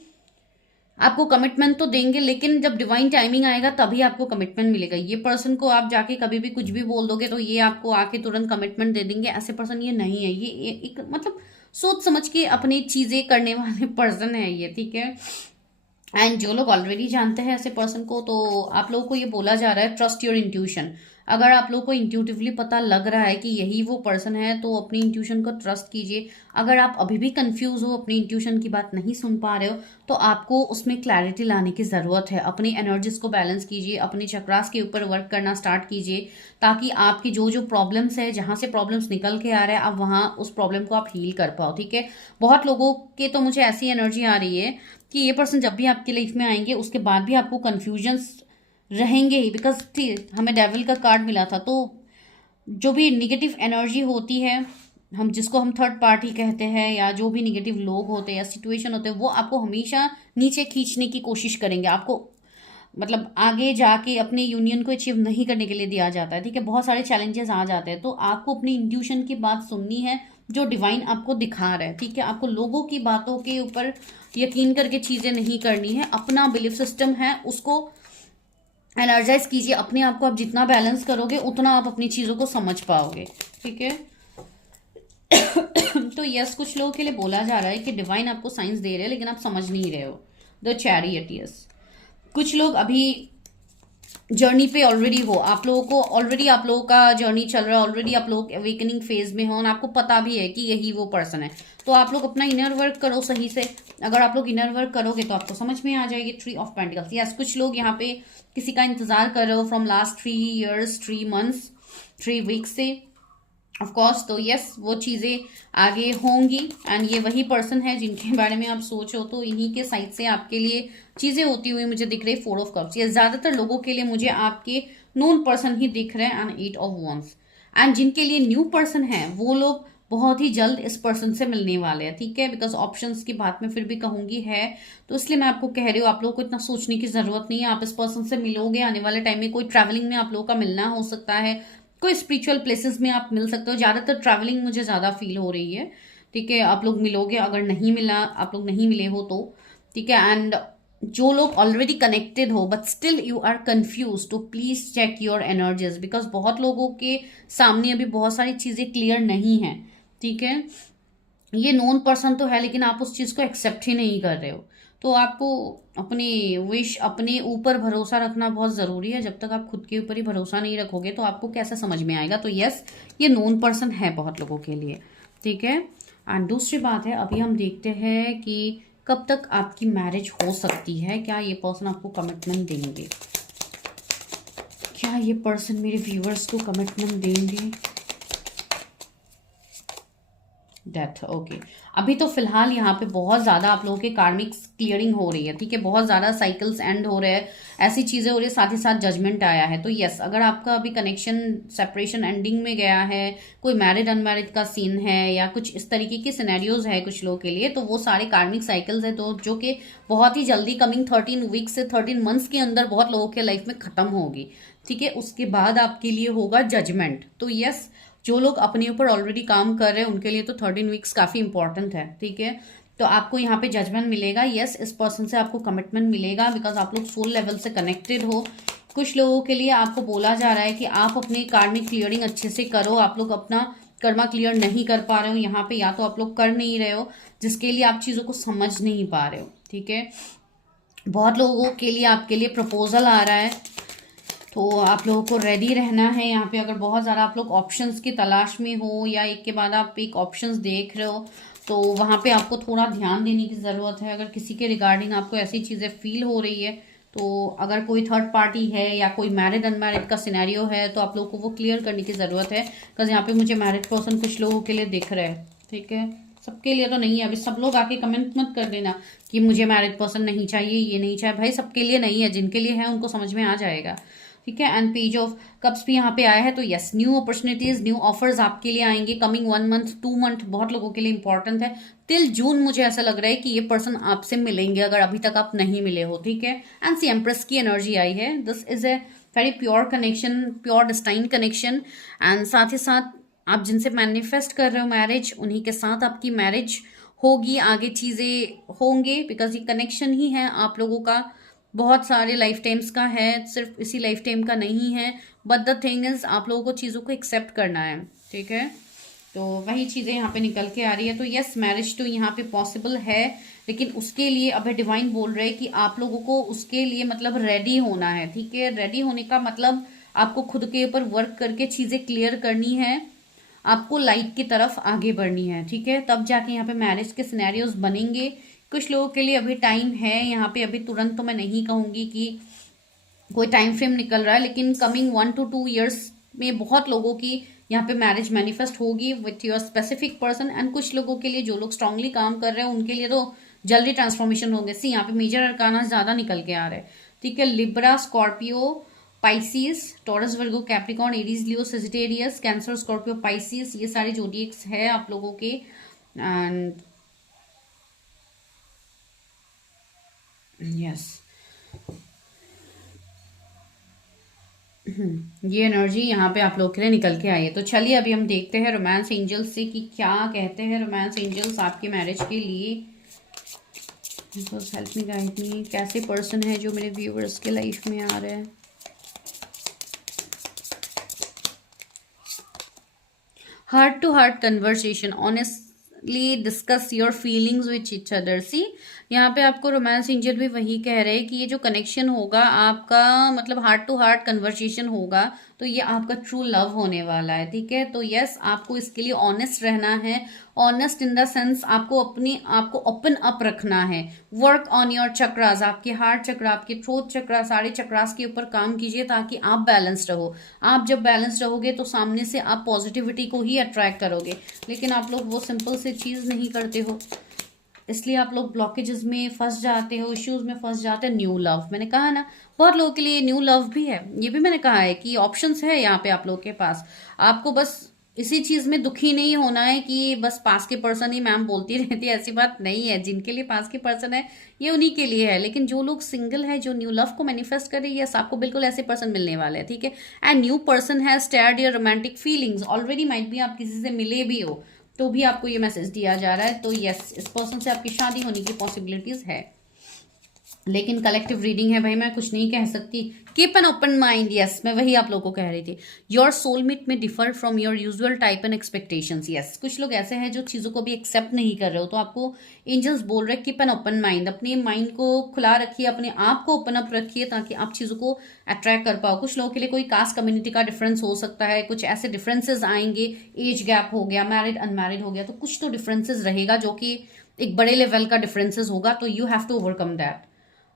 आपको कमिटमेंट तो देंगे, लेकिन जब डिवाइन टाइमिंग आएगा तभी आपको कमिटमेंट मिलेगा। ये पर्सन को आप जाके कभी भी कुछ भी बोल दोगे तो ये आपको आके तुरंत कमिटमेंट दे देंगे, ऐसे पर्सन ये नहीं है। ये एक मतलब सोच समझ के अपनी चीजें करने वाले पर्सन है ये, ठीक है। एंड जो लोग ऑलरेडी जानते हैं ऐसे पर्सन को, तो आप लोगों को ये बोला जा रहा है ट्रस्ट योर इंट्यूशन। अगर आप लोगों को इंट्यूटिवली पता लग रहा है कि यही वो पर्सन है, तो अपनी इंट्यूशन को ट्रस्ट कीजिए। अगर आप अभी भी कंफ्यूज हो, अपनी इंट्यूशन की बात नहीं सुन पा रहे हो, तो आपको उसमें क्लैरिटी लाने की ज़रूरत है। अपनी एनर्जीज को बैलेंस कीजिए, अपने चक्रास के ऊपर वर्क करना स्टार्ट कीजिए, ताकि आपकी जो जो प्रॉब्लम्स है, जहाँ से प्रॉब्लम्स निकल के आ रहे हैं, आप वहाँ उस प्रॉब्लम को आप हील कर पाओ, ठीक है। बहुत लोगों के तो मुझे ऐसी एनर्जी आ रही है कि ये पर्सन जब भी आपके लाइफ में आएंगे उसके बाद भी आपको कन्फ्यूजन्स रहेंगे ही, बिकॉज हमें डेविल का कार्ड मिला था। तो जो भी निगेटिव एनर्जी होती है, हम जिसको हम थर्ड पार्टी कहते हैं, या जो भी निगेटिव लोग होते हैं या सिचुएशन होते हैं, वो आपको हमेशा नीचे खींचने की कोशिश करेंगे, आपको मतलब आगे जाके अपने यूनियन को अचीव नहीं करने के लिए दिया जाता है, ठीक है। बहुत सारे चैलेंजेस आ जाते हैं, तो आपको अपनी इंट्यूशन की बात सुननी है जो डिवाइन आपको दिखा रहा है, ठीक है। आपको लोगों की बातों के ऊपर यकीन करके चीजें नहीं करनी है। अपना बिलीफ सिस्टम है उसको एनर्जाइज कीजिए, अपने आप को आप जितना बैलेंस करोगे उतना आप अपनी चीजों को समझ पाओगे, ठीक है। तो यस, कुछ लोगों के लिए बोला जा रहा है कि डिवाइन आपको साइंस दे रहे हैं लेकिन आप समझ नहीं रहे हो। द चैरियट, यस, कुछ लोग अभी जर्नी पे ऑलरेडी हो, आप लोगों को ऑलरेडी आप लोगों का जर्नी चल रहा है, ऑलरेडी आप लोग अवेकनिंग फेज में हो और आपको पता भी है कि यही वो पर्सन है। तो आप लोग अपना इनर वर्क करो सही से। अगर आप लोग इनर वर्क करोगे तो आपको समझ में आ जाएगी। 3 ऑफ पेंटिकल्स, यस, कुछ लोग यहाँ पे किसी का इंतजार कर रहे हो from last 3 years, 3 months, 3 weeks से, ऑफ कोर्स। तो यस, वो चीजें आगे होंगी एंड ये वही पर्सन है जिनके बारे में आप सोचो, तो इन्हीं के साइड से आपके लिए चीजें होती हुई मुझे दिख रही। 4 ऑफ कप्स, ये ज्यादातर लोगों के लिए मुझे आपके नोन पर्सन ही दिख रहे हैं। एंड 8 ऑफ वॉन्ड्स, एंड जिनके लिए न्यू पर्सन है वो लोग बहुत ही जल्द इस पर्सन से मिलने वाले हैं, ठीक है। बिकॉज ऑप्शंस की बात मैं फिर भी कहूंगी है, तो इसलिए मैं आपको कह रही हूँ, आप लोगों को इतना सोचने की जरूरत नहीं है। आप इस पर्सन से मिलोगे आने वाले टाइम में। कोई ट्रैवलिंग में आप लोगों का मिलना हो सकता है, कोई स्पिरिचुअल प्लेसेस में आप मिल सकते हो। ज्यादातर ट्रैवलिंग मुझे ज्यादा फील हो रही है, ठीक है। आप लोग मिलोगे, अगर नहीं मिला, आप लोग नहीं मिले हो तो, ठीक है। एंड जो लोग ऑलरेडी कनेक्टेड हो but still you are confuse, तो please check your energies, because बहुत लोगों के सामने अभी बहुत सारी चीजें क्लियर नहीं है, ठीक है। ये नोन पर्सन तो है लेकिन आप उस चीज को एक्सेप्ट ही नहीं कर रहे हो। तो आपको अपनी विश, अपने ऊपर भरोसा रखना बहुत जरूरी है। जब तक आप खुद के ऊपर ही भरोसा नहीं रखोगे तो आपको कैसे समझ में आएगा। तो यस, ये नोन पर्सन है बहुत लोगों के लिए, ठीक है। एंड दूसरी बात है, अभी हम देखते हैं कि कब तक आपकी मैरिज हो सकती है। क्या ये पर्सन आपको कमिटमेंट देंगे? क्या ये पर्सन मेरे व्यूअर्स को कमिटमेंट देंगे? Death, okay. अभी तो फिलहाल यहाँ पे बहुत ज़्यादा आप लोगों के कार्मिक्स क्लियरिंग हो रही है, ठीक है, बहुत ज़्यादा साइकिल्स एंड हो रहे हैं, ऐसी चीज़ें हो रही है, साथ ही साथ जजमेंट आया है। तो यस, अगर आपका अभी कनेक्शन सेपरेशन एंडिंग में गया है, कोई मैरिड अनमैरिड का सीन है या कुछ इस तरीके की सिनेरियोज है कुछ लोगों के लिए, तो वो सारे कार्मिक साइकिल्स है, तो जो कि बहुत ही जल्दी कमिंग 13 वीक से 13 मंथ्स के अंदर बहुत लोगों के लाइफ में खत्म होगी, ठीक है। उसके बाद आपके लिए होगा जजमेंट। तो यस, जो लोग अपने ऊपर ऑलरेडी काम कर रहे हैं उनके लिए तो 13 वीक्स काफ़ी इंपॉर्टेंट है, ठीक है। तो आपको यहाँ पे जजमेंट मिलेगा, यस, इस पर्सन से आपको कमिटमेंट मिलेगा, बिकॉज आप लोग सोल लेवल से कनेक्टेड हो। कुछ लोगों के लिए आपको बोला जा रहा है कि आप अपनी कार्मिक क्लियरिंग अच्छे से करो, आप लोग अपना कर्मा क्लियर नहीं कर पा रहे हो यहाँ पे, या तो आप लोग कर नहीं रहे हो, जिसके लिए आप चीज़ों को समझ नहीं पा रहे हो, ठीक है। बहुत लोगों के लिए आपके लिए प्रपोजल आ रहा है, तो आप लोगों को रेडी रहना है यहाँ पे। अगर बहुत ज़्यादा आप लोग ऑप्शंस की तलाश में हो या एक के बाद आप एक ऑप्शंस देख रहे हो, तो वहाँ पे आपको थोड़ा ध्यान देने की ज़रूरत है। अगर किसी के रिगार्डिंग आपको ऐसी चीज़ें फील हो रही है, तो अगर कोई थर्ड पार्टी है या कोई मैरिड अनमैरिड का सिनेरियो है, तो आप लोगों को वो क्लियर करने की ज़रूरत है, बिकॉज यहाँ पे मुझे मैरिड पर्सन कुछ लोगों के लिए दिख रहा है, ठीक है। सबके लिए तो नहीं है। अभी सब लोग आके कमेंट मत कर देना कि मुझे मैरिड पर्सन नहीं चाहिए, ये नहीं चाहिए, भाई सबके लिए नहीं है, जिनके लिए है उनको समझ में आ जाएगा, ठीक है। एंड पेज ऑफ कप्स भी यहाँ पे आया है, तो yes, new opportunities, new offers आपके लिए आएंगे कमिंग 1 मंथ 2 मंथ, बहुत लोगों के लिए इंपॉर्टेंट है। टिल जून मुझे ऐसा लग रहा है कि ये पर्सन आपसे मिलेंगे, अगर अभी तक आप नहीं मिले हो, ठीक है। एंड सी एम्प्रेस की एनर्जी आई है, this is a very pure connection, pure destine connection. And साथ ही साथ आप जिनसे मैनिफेस्ट कर रहे हो मैरिज, उन्हीं के साथ आपकी मैरिज होगी, आगे चीज़ें होंगे, बिकॉज ये कनेक्शन ही है आप लोगों का, बहुत सारे लाइफ टाइम्स का है, सिर्फ इसी लाइफ टाइम का नहीं है। बट द थिंग इज आप लोगों को चीज़ों को एक्सेप्ट करना है, ठीक है। तो वही चीज़ें यहाँ पे निकल के आ रही है। तो यस, मैरिज तो यहाँ पे पॉसिबल है, लेकिन उसके लिए अभी डिवाइन बोल रहे हैं कि आप लोगों को उसके लिए मतलब रेडी होना है, ठीक है। रेडी होने का मतलब आपको खुद के ऊपर वर्क करके चीज़ें क्लियर करनी है, आपको लाइट की तरफ आगे बढ़नी है, ठीक है। तब जाके यहाँ पे मैरिज के सिनेरियोज बनेंगे। कुछ लोगों के लिए अभी टाइम है यहाँ पे, अभी तुरंत तो मैं नहीं कहूँगी कि कोई टाइम फ्रेम निकल रहा है, लेकिन कमिंग 1 to 2 years में बहुत लोगों की यहाँ पे मैरिज मैनिफेस्ट होगी with your specific person. And कुछ लोगों के लिए, जो लोग स्ट्रांगली काम कर रहे हैं, उनके लिए तो जल्दी ट्रांसफॉर्मेशन होंगे। सी यहाँ पे मेजर अरकाना ज्यादा निकल के आ रहे हैं, ठीक है। लिब्रा, स्कॉर्पियो, पाइसिस, टॉरस, वर्गो, कैप्रिकॉर्न, एरीज, लियो, सेजिटेरियस, कैंसर, स्कॉर्पियो, पाइसिस, ये सारे जोडिएक्स है आप लोगों के। एंड यस, ये एनर्जी यहाँ पे आप लोग के लिए निकल के आई है। तो चलिए अभी हम देखते हैं रोमांस एंजल्स से कि क्या कहते हैं रोमांस एंजल्स आपके मैरिज के लिए। हेल्प मी, गाइड मी, कैसे पर्सन है जो मेरे व्यूअर्स के लाइफ में आ रहे हैं। Heart to heart conversation, honestly discuss your feelings with each other. See यहाँ पे आपको रोमांस एंजल भी वही कह रहे हैं कि ये जो कनेक्शन होगा आपका, मतलब हार्ट टू हार्ट कन्वर्सेशन होगा, तो ये आपका ट्रू लव होने वाला है, ठीक है। तो यस, आपको इसके लिए ऑनेस्ट रहना है। ऑनेस्ट इन द सेंस आपको अपने आप को ओपन अप रखना है। वर्क ऑन योर चक्रास, आपके हार्ट चक्र, आपके थ्रोट चक्र, सारे चक्रास के ऊपर काम कीजिए ताकि आप बैलेंस रहो। आप जब बैलेंस रहोगे तो सामने से आप पॉजिटिविटी को ही अट्रैक्ट करोगे, लेकिन आप लोग वो सिंपल से चीज़ नहीं करते हो, इसलिए आप लोग ब्लॉकेजेस में फंस जाते हो, इश्यूज में फंस जाते हैं। न्यू लव, मैंने कहा ना, बहुत लोगों के लिए न्यू लव भी है, ये भी मैंने कहा है कि ऑप्शंस है यहाँ पे आप लोगों के पास। आपको बस इसी चीज में दुखी नहीं होना है कि बस पास के पर्सन ही मैम बोलती रहती है, ऐसी बात नहीं है। जिनके लिए पास के पर्सन है ये उन्हीं के लिए है, लेकिन जो लोग सिंगल है, जो न्यू लव को मैनिफेस्ट कर रही है, यस, आपको बिल्कुल ऐसे पर्सन मिलने वाले हैं, ठीक है। And new person has started your romantic feelings already, might भी आप किसी से मिले भी हो तो भी आपको ये मैसेज दिया जा रहा है। तो यस, इस पर्सन से आपकी शादी होने की पॉसिबिलिटीज है, लेकिन कलेक्टिव रीडिंग है भाई, मैं कुछ नहीं कह सकती। Keep an open mind, yes, मैं वही आप लोगों को कह रही थी। योर सोलमेट में differ from your usual type and expectations, yes, कुछ लोग ऐसे हैं जो चीज़ों को भी एक्सेप्ट नहीं कर रहे हो, तो आपको एंजल्स बोल रहे हैं कीप एन ओपन माइंड, अपने माइंड को खुला रखिए, अपने आप को ओपन अप रखिए ताकि आप चीज़ों को अट्रैक्ट कर पाओ। कुछ लोगों के लिए कोई कास्ट कम्युनिटी का डिफरेंस हो सकता है, कुछ ऐसे डिफरेंसेस आएंगे, एज गैप हो गया, मैरिड अनमैरिड हो गया, तो कुछ तो डिफरेंसेस रहेगा जो कि एक बड़े लेवल का डिफरेंसेस होगा, तो you have to overcome that.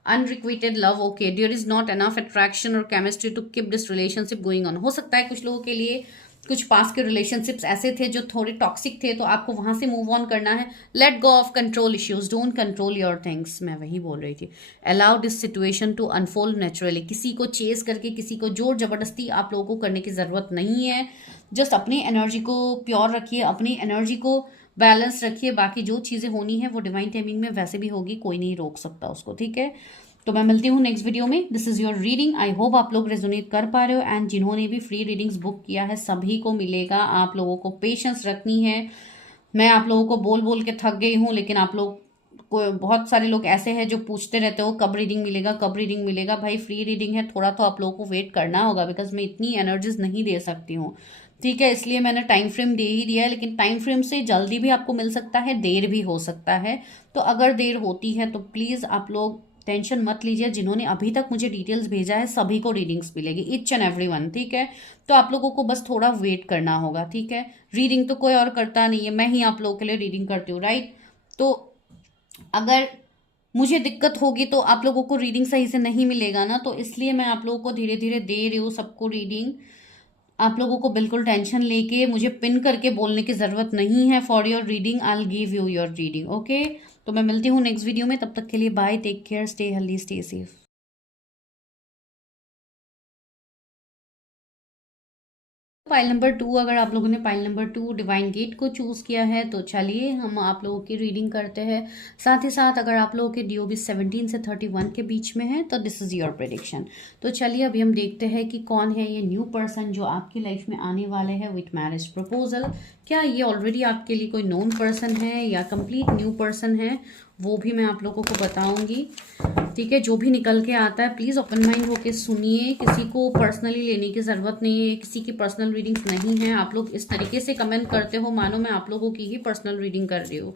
Unrequited love, okay, there is not enough attraction और chemistry to keep this relationship going on. हो सकता है कुछ लोगों के लिए कुछ पास के रिलेशनशिप्स ऐसे थे जो थोड़े टॉक्सिक थे, तो आपको वहां से मूव ऑन करना है। Let go of control issues, don't control your things, मैं वही बोल रही थी। Allow this situation to unfold naturally, किसी को चेस करके, किसी को जोर जबरदस्ती आप लोगों को करने की जरूरत नहीं है। जस्ट अपनी एनर्जी को प्योर रखिए, अपनी एनर्जी को बैलेंस रखिए। बाकी जो चीज़ें होनी है वो डिवाइन टाइमिंग में वैसे भी होगी, कोई नहीं रोक सकता उसको, ठीक है। तो मैं मिलती हूँ नेक्स्ट वीडियो में। This is your reading, I hope आप लोग रेजोनेट कर पा रहे हो। एंड जिन्होंने भी फ्री रीडिंग्स बुक किया है सभी को मिलेगा। आप लोगों को पेशेंस रखनी है। मैं आप लोगों को बोल बोल के थक गई हूँ, लेकिन आप लोग को बहुत सारे लोग ऐसे हैं जो पूछते रहते हो कब रीडिंग मिलेगा, कब रीडिंग मिलेगा। भाई फ्री रीडिंग है, थोड़ा तो आप लोगों को वेट करना होगा, बिकॉज मैं इतनी एनर्जीज नहीं दे सकती हूँ, ठीक है। इसलिए मैंने टाइम फ्रेम दे ही दिया है, लेकिन टाइम फ्रेम से जल्दी भी आपको मिल सकता है, देर भी हो सकता है। तो अगर देर होती है तो प्लीज़ आप लोग टेंशन मत लीजिए। जिन्होंने अभी तक मुझे डिटेल्स भेजा है सभी को रीडिंग्स मिलेगी, ईच एंड एवरी वन, ठीक है। तो आप लोगों को बस थोड़ा वेट करना होगा, ठीक है। रीडिंग तो कोई और करता नहीं है, मैं ही आप लोगों के लिए रीडिंग करती हूँ, राइट। तो अगर मुझे दिक्कत होगी तो आप लोगों को रीडिंग सही से नहीं मिलेगा ना, तो इसलिए मैं आप लोगों को धीरे धीरे दे रही हूँ सबको रीडिंग। आप लोगों को बिल्कुल टेंशन लेके मुझे पिन करके बोलने की जरूरत नहीं है। For your reading I will give you your reading, okay. तो मैं मिलती हूँ नेक्स्ट वीडियो में, तब तक के लिए bye, take care, stay healthy, stay safe. Pile number 2, अगर आप लोगों ने पाइल नंबर 2 डिवाइन गेट को चूज किया है तो चलिए हम आप लोगों की रीडिंग करते हैं। साथ ही साथ अगर आप लोगों के DOB 17 से 31 के बीच में है तो दिस इज योर प्रेडिक्शन। तो चलिए अभी हम देखते हैं कि कौन है ये न्यू पर्सन जो आपकी लाइफ में आने वाले हैं विथ मैरिज प्रपोजल। क्या ये ऑलरेडी आपके लिए कोई नोन पर्सन है या कंप्लीट न्यू पर्सन है, वो भी मैं आप लोगों को बताऊंगी, ठीक है। जो भी निकल के आता है प्लीज़ ओपन माइंड होके सुनिए, किसी को पर्सनली लेने की ज़रूरत नहीं है, किसी की पर्सनल रीडिंग्स नहीं है। आप लोग इस तरीके से कमेंट करते हो मानो मैं आप लोगों की ही पर्सनल रीडिंग कर रही हूँ।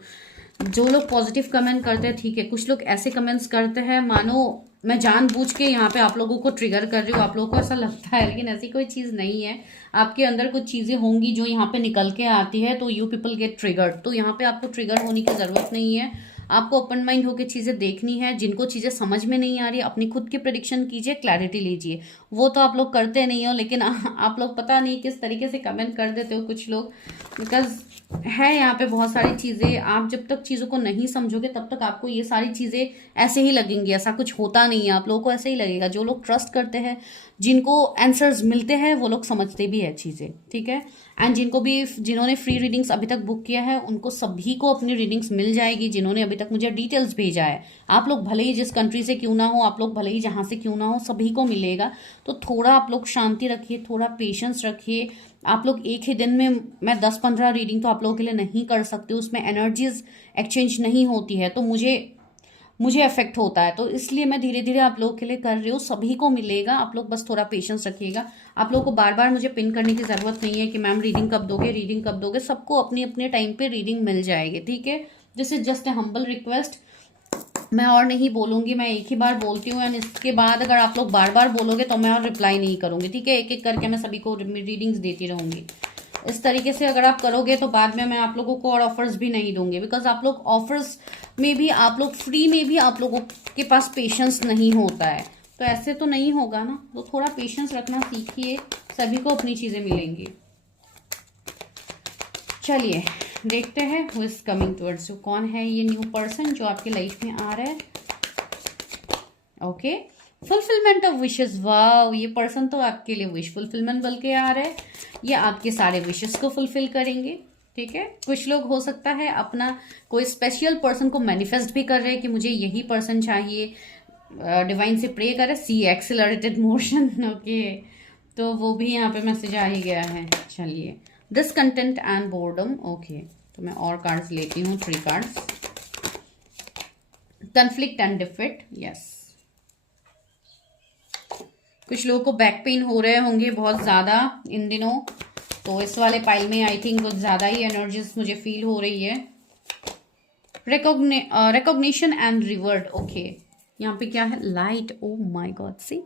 जो लोग पॉजिटिव कमेंट करते हैं ठीक है, कुछ लोग ऐसे कमेंट्स करते हैं मानो मैं जानबूझ के यहाँ पे आप लोगों को ट्रिगर कर रही हूँ, आप लोगों को ऐसा लगता है, लेकिन ऐसी कोई चीज़ नहीं है। आपके अंदर कुछ चीज़ें होंगी जो यहाँ पे निकल के आती है, तो यू पीपल गेट ट्रिगर्ड। तो यहाँ पे आपको ट्रिगर होने की ज़रूरत नहीं है, आपको ओपन माइंड होकर चीज़ें देखनी है। जिनको चीज़ें समझ में नहीं आ रही अपनी खुद की प्रेडिक्शन कीजिए, क्लैरिटी लीजिए। वो तो आप लोग करते नहीं हो, लेकिन आप लोग पता नहीं किस तरीके से कमेंट कर देते हो कुछ लोग, बिकॉज है यहाँ पे बहुत सारी चीज़ें। आप जब तक चीज़ों को नहीं समझोगे तब तक आपको ये सारी चीज़ें ऐसे ही लगेंगी, ऐसा कुछ होता नहीं है, आप लोगों को ऐसे ही लगेगा। जो लोग ट्रस्ट करते हैं, जिनको आंसर्स मिलते हैं, वो लोग समझते भी है चीज़ें, ठीक है। एंड जिन्होंने फ्री रीडिंग्स अभी तक बुक किया है उनको सभी को अपनी रीडिंग्स मिल जाएगी। जिन्होंने अभी तक मुझे डिटेल्स भेजा है, आप लोग भले ही जिस कंट्री से क्यों ना हो, आप लोग भले ही जहाँ से क्यों ना हो, सभी को मिलेगा। तो थोड़ा आप लोग शांति रखिए, थोड़ा पेशेंस रखिए। आप लोग एक ही दिन में, मैं 10-15 रीडिंग तो आप लोगों के लिए नहीं कर सकती, उसमें एनर्जीज एक्सचेंज नहीं होती है, तो मुझे अफेक्ट होता है। तो इसलिए मैं धीरे धीरे आप लोगों के लिए कर रही हूँ, सभी को मिलेगा। आप लोग बस थोड़ा पेशेंस रखिएगा। आप लोगों को बार बार मुझे पिन करने की ज़रूरत नहीं है कि मैम रीडिंग कब दोगे, रीडिंग कब दोगे। सबको अपने अपने टाइम पे रीडिंग मिल जाएगी, ठीक है। This is just a humble request, मैं और नहीं बोलूँगी, मैं एक ही बार बोलती हूँ। एंड इसके बाद अगर आप लोग बार बार बोलोगे तो मैं और रिप्लाई नहीं करूँगी, ठीक है। एक एक करके मैं सभी को रीडिंग्स देती रहूँगी। इस तरीके से अगर आप करोगे तो बाद में मैं आप लोगों को और ऑफर्स भी नहीं दूंगी, बिकॉज आप लोग ऑफर्स में भी, आप लोग फ्री में भी, आप लोगों के पास पेशेंस नहीं होता है। तो ऐसे तो नहीं होगा ना, तो थोड़ा पेशेंस रखना सीखिए, सभी को अपनी चीज़ें मिलेंगी। चलिए देखते हैं who is coming towards you, कौन है ये न्यू पर्सन जो आपके लाइफ में आ रहा है। Okay, fulfilment of wishes, wow, ये पर्सन तो आपके लिए विश फुलफिलमेंट बल के आ रहा है। ये आपके सारे विशेस को फुलफिल करेंगे, ठीक है। कुछ लोग हो सकता है अपना कोई स्पेशल पर्सन को मैनिफेस्ट भी कर रहे हैं कि मुझे यही पर्सन चाहिए, डिवाइन से प्रे करे, सी एक्सेलरेटेड मोशन, ओके। तो वो भी यहाँ पे मैसेज आ ही गया है। चलिए, डिसकंटेंट एंड बोर्डम, ओके। तो मैं और कार्ड्स लेती हूँ, 3 cards. Conflict and defeat, yes. कुछ लोगों को बैक पेन हो रहे होंगे बहुत ज़्यादा इन दिनों, तो इस वाले पाइल में आई थिंक कुछ ज़्यादा ही एनर्जीज मुझे फील हो रही है। Recognition and revered, okay. यहाँ पे क्या है, लाइट, ओ माय गॉड, सी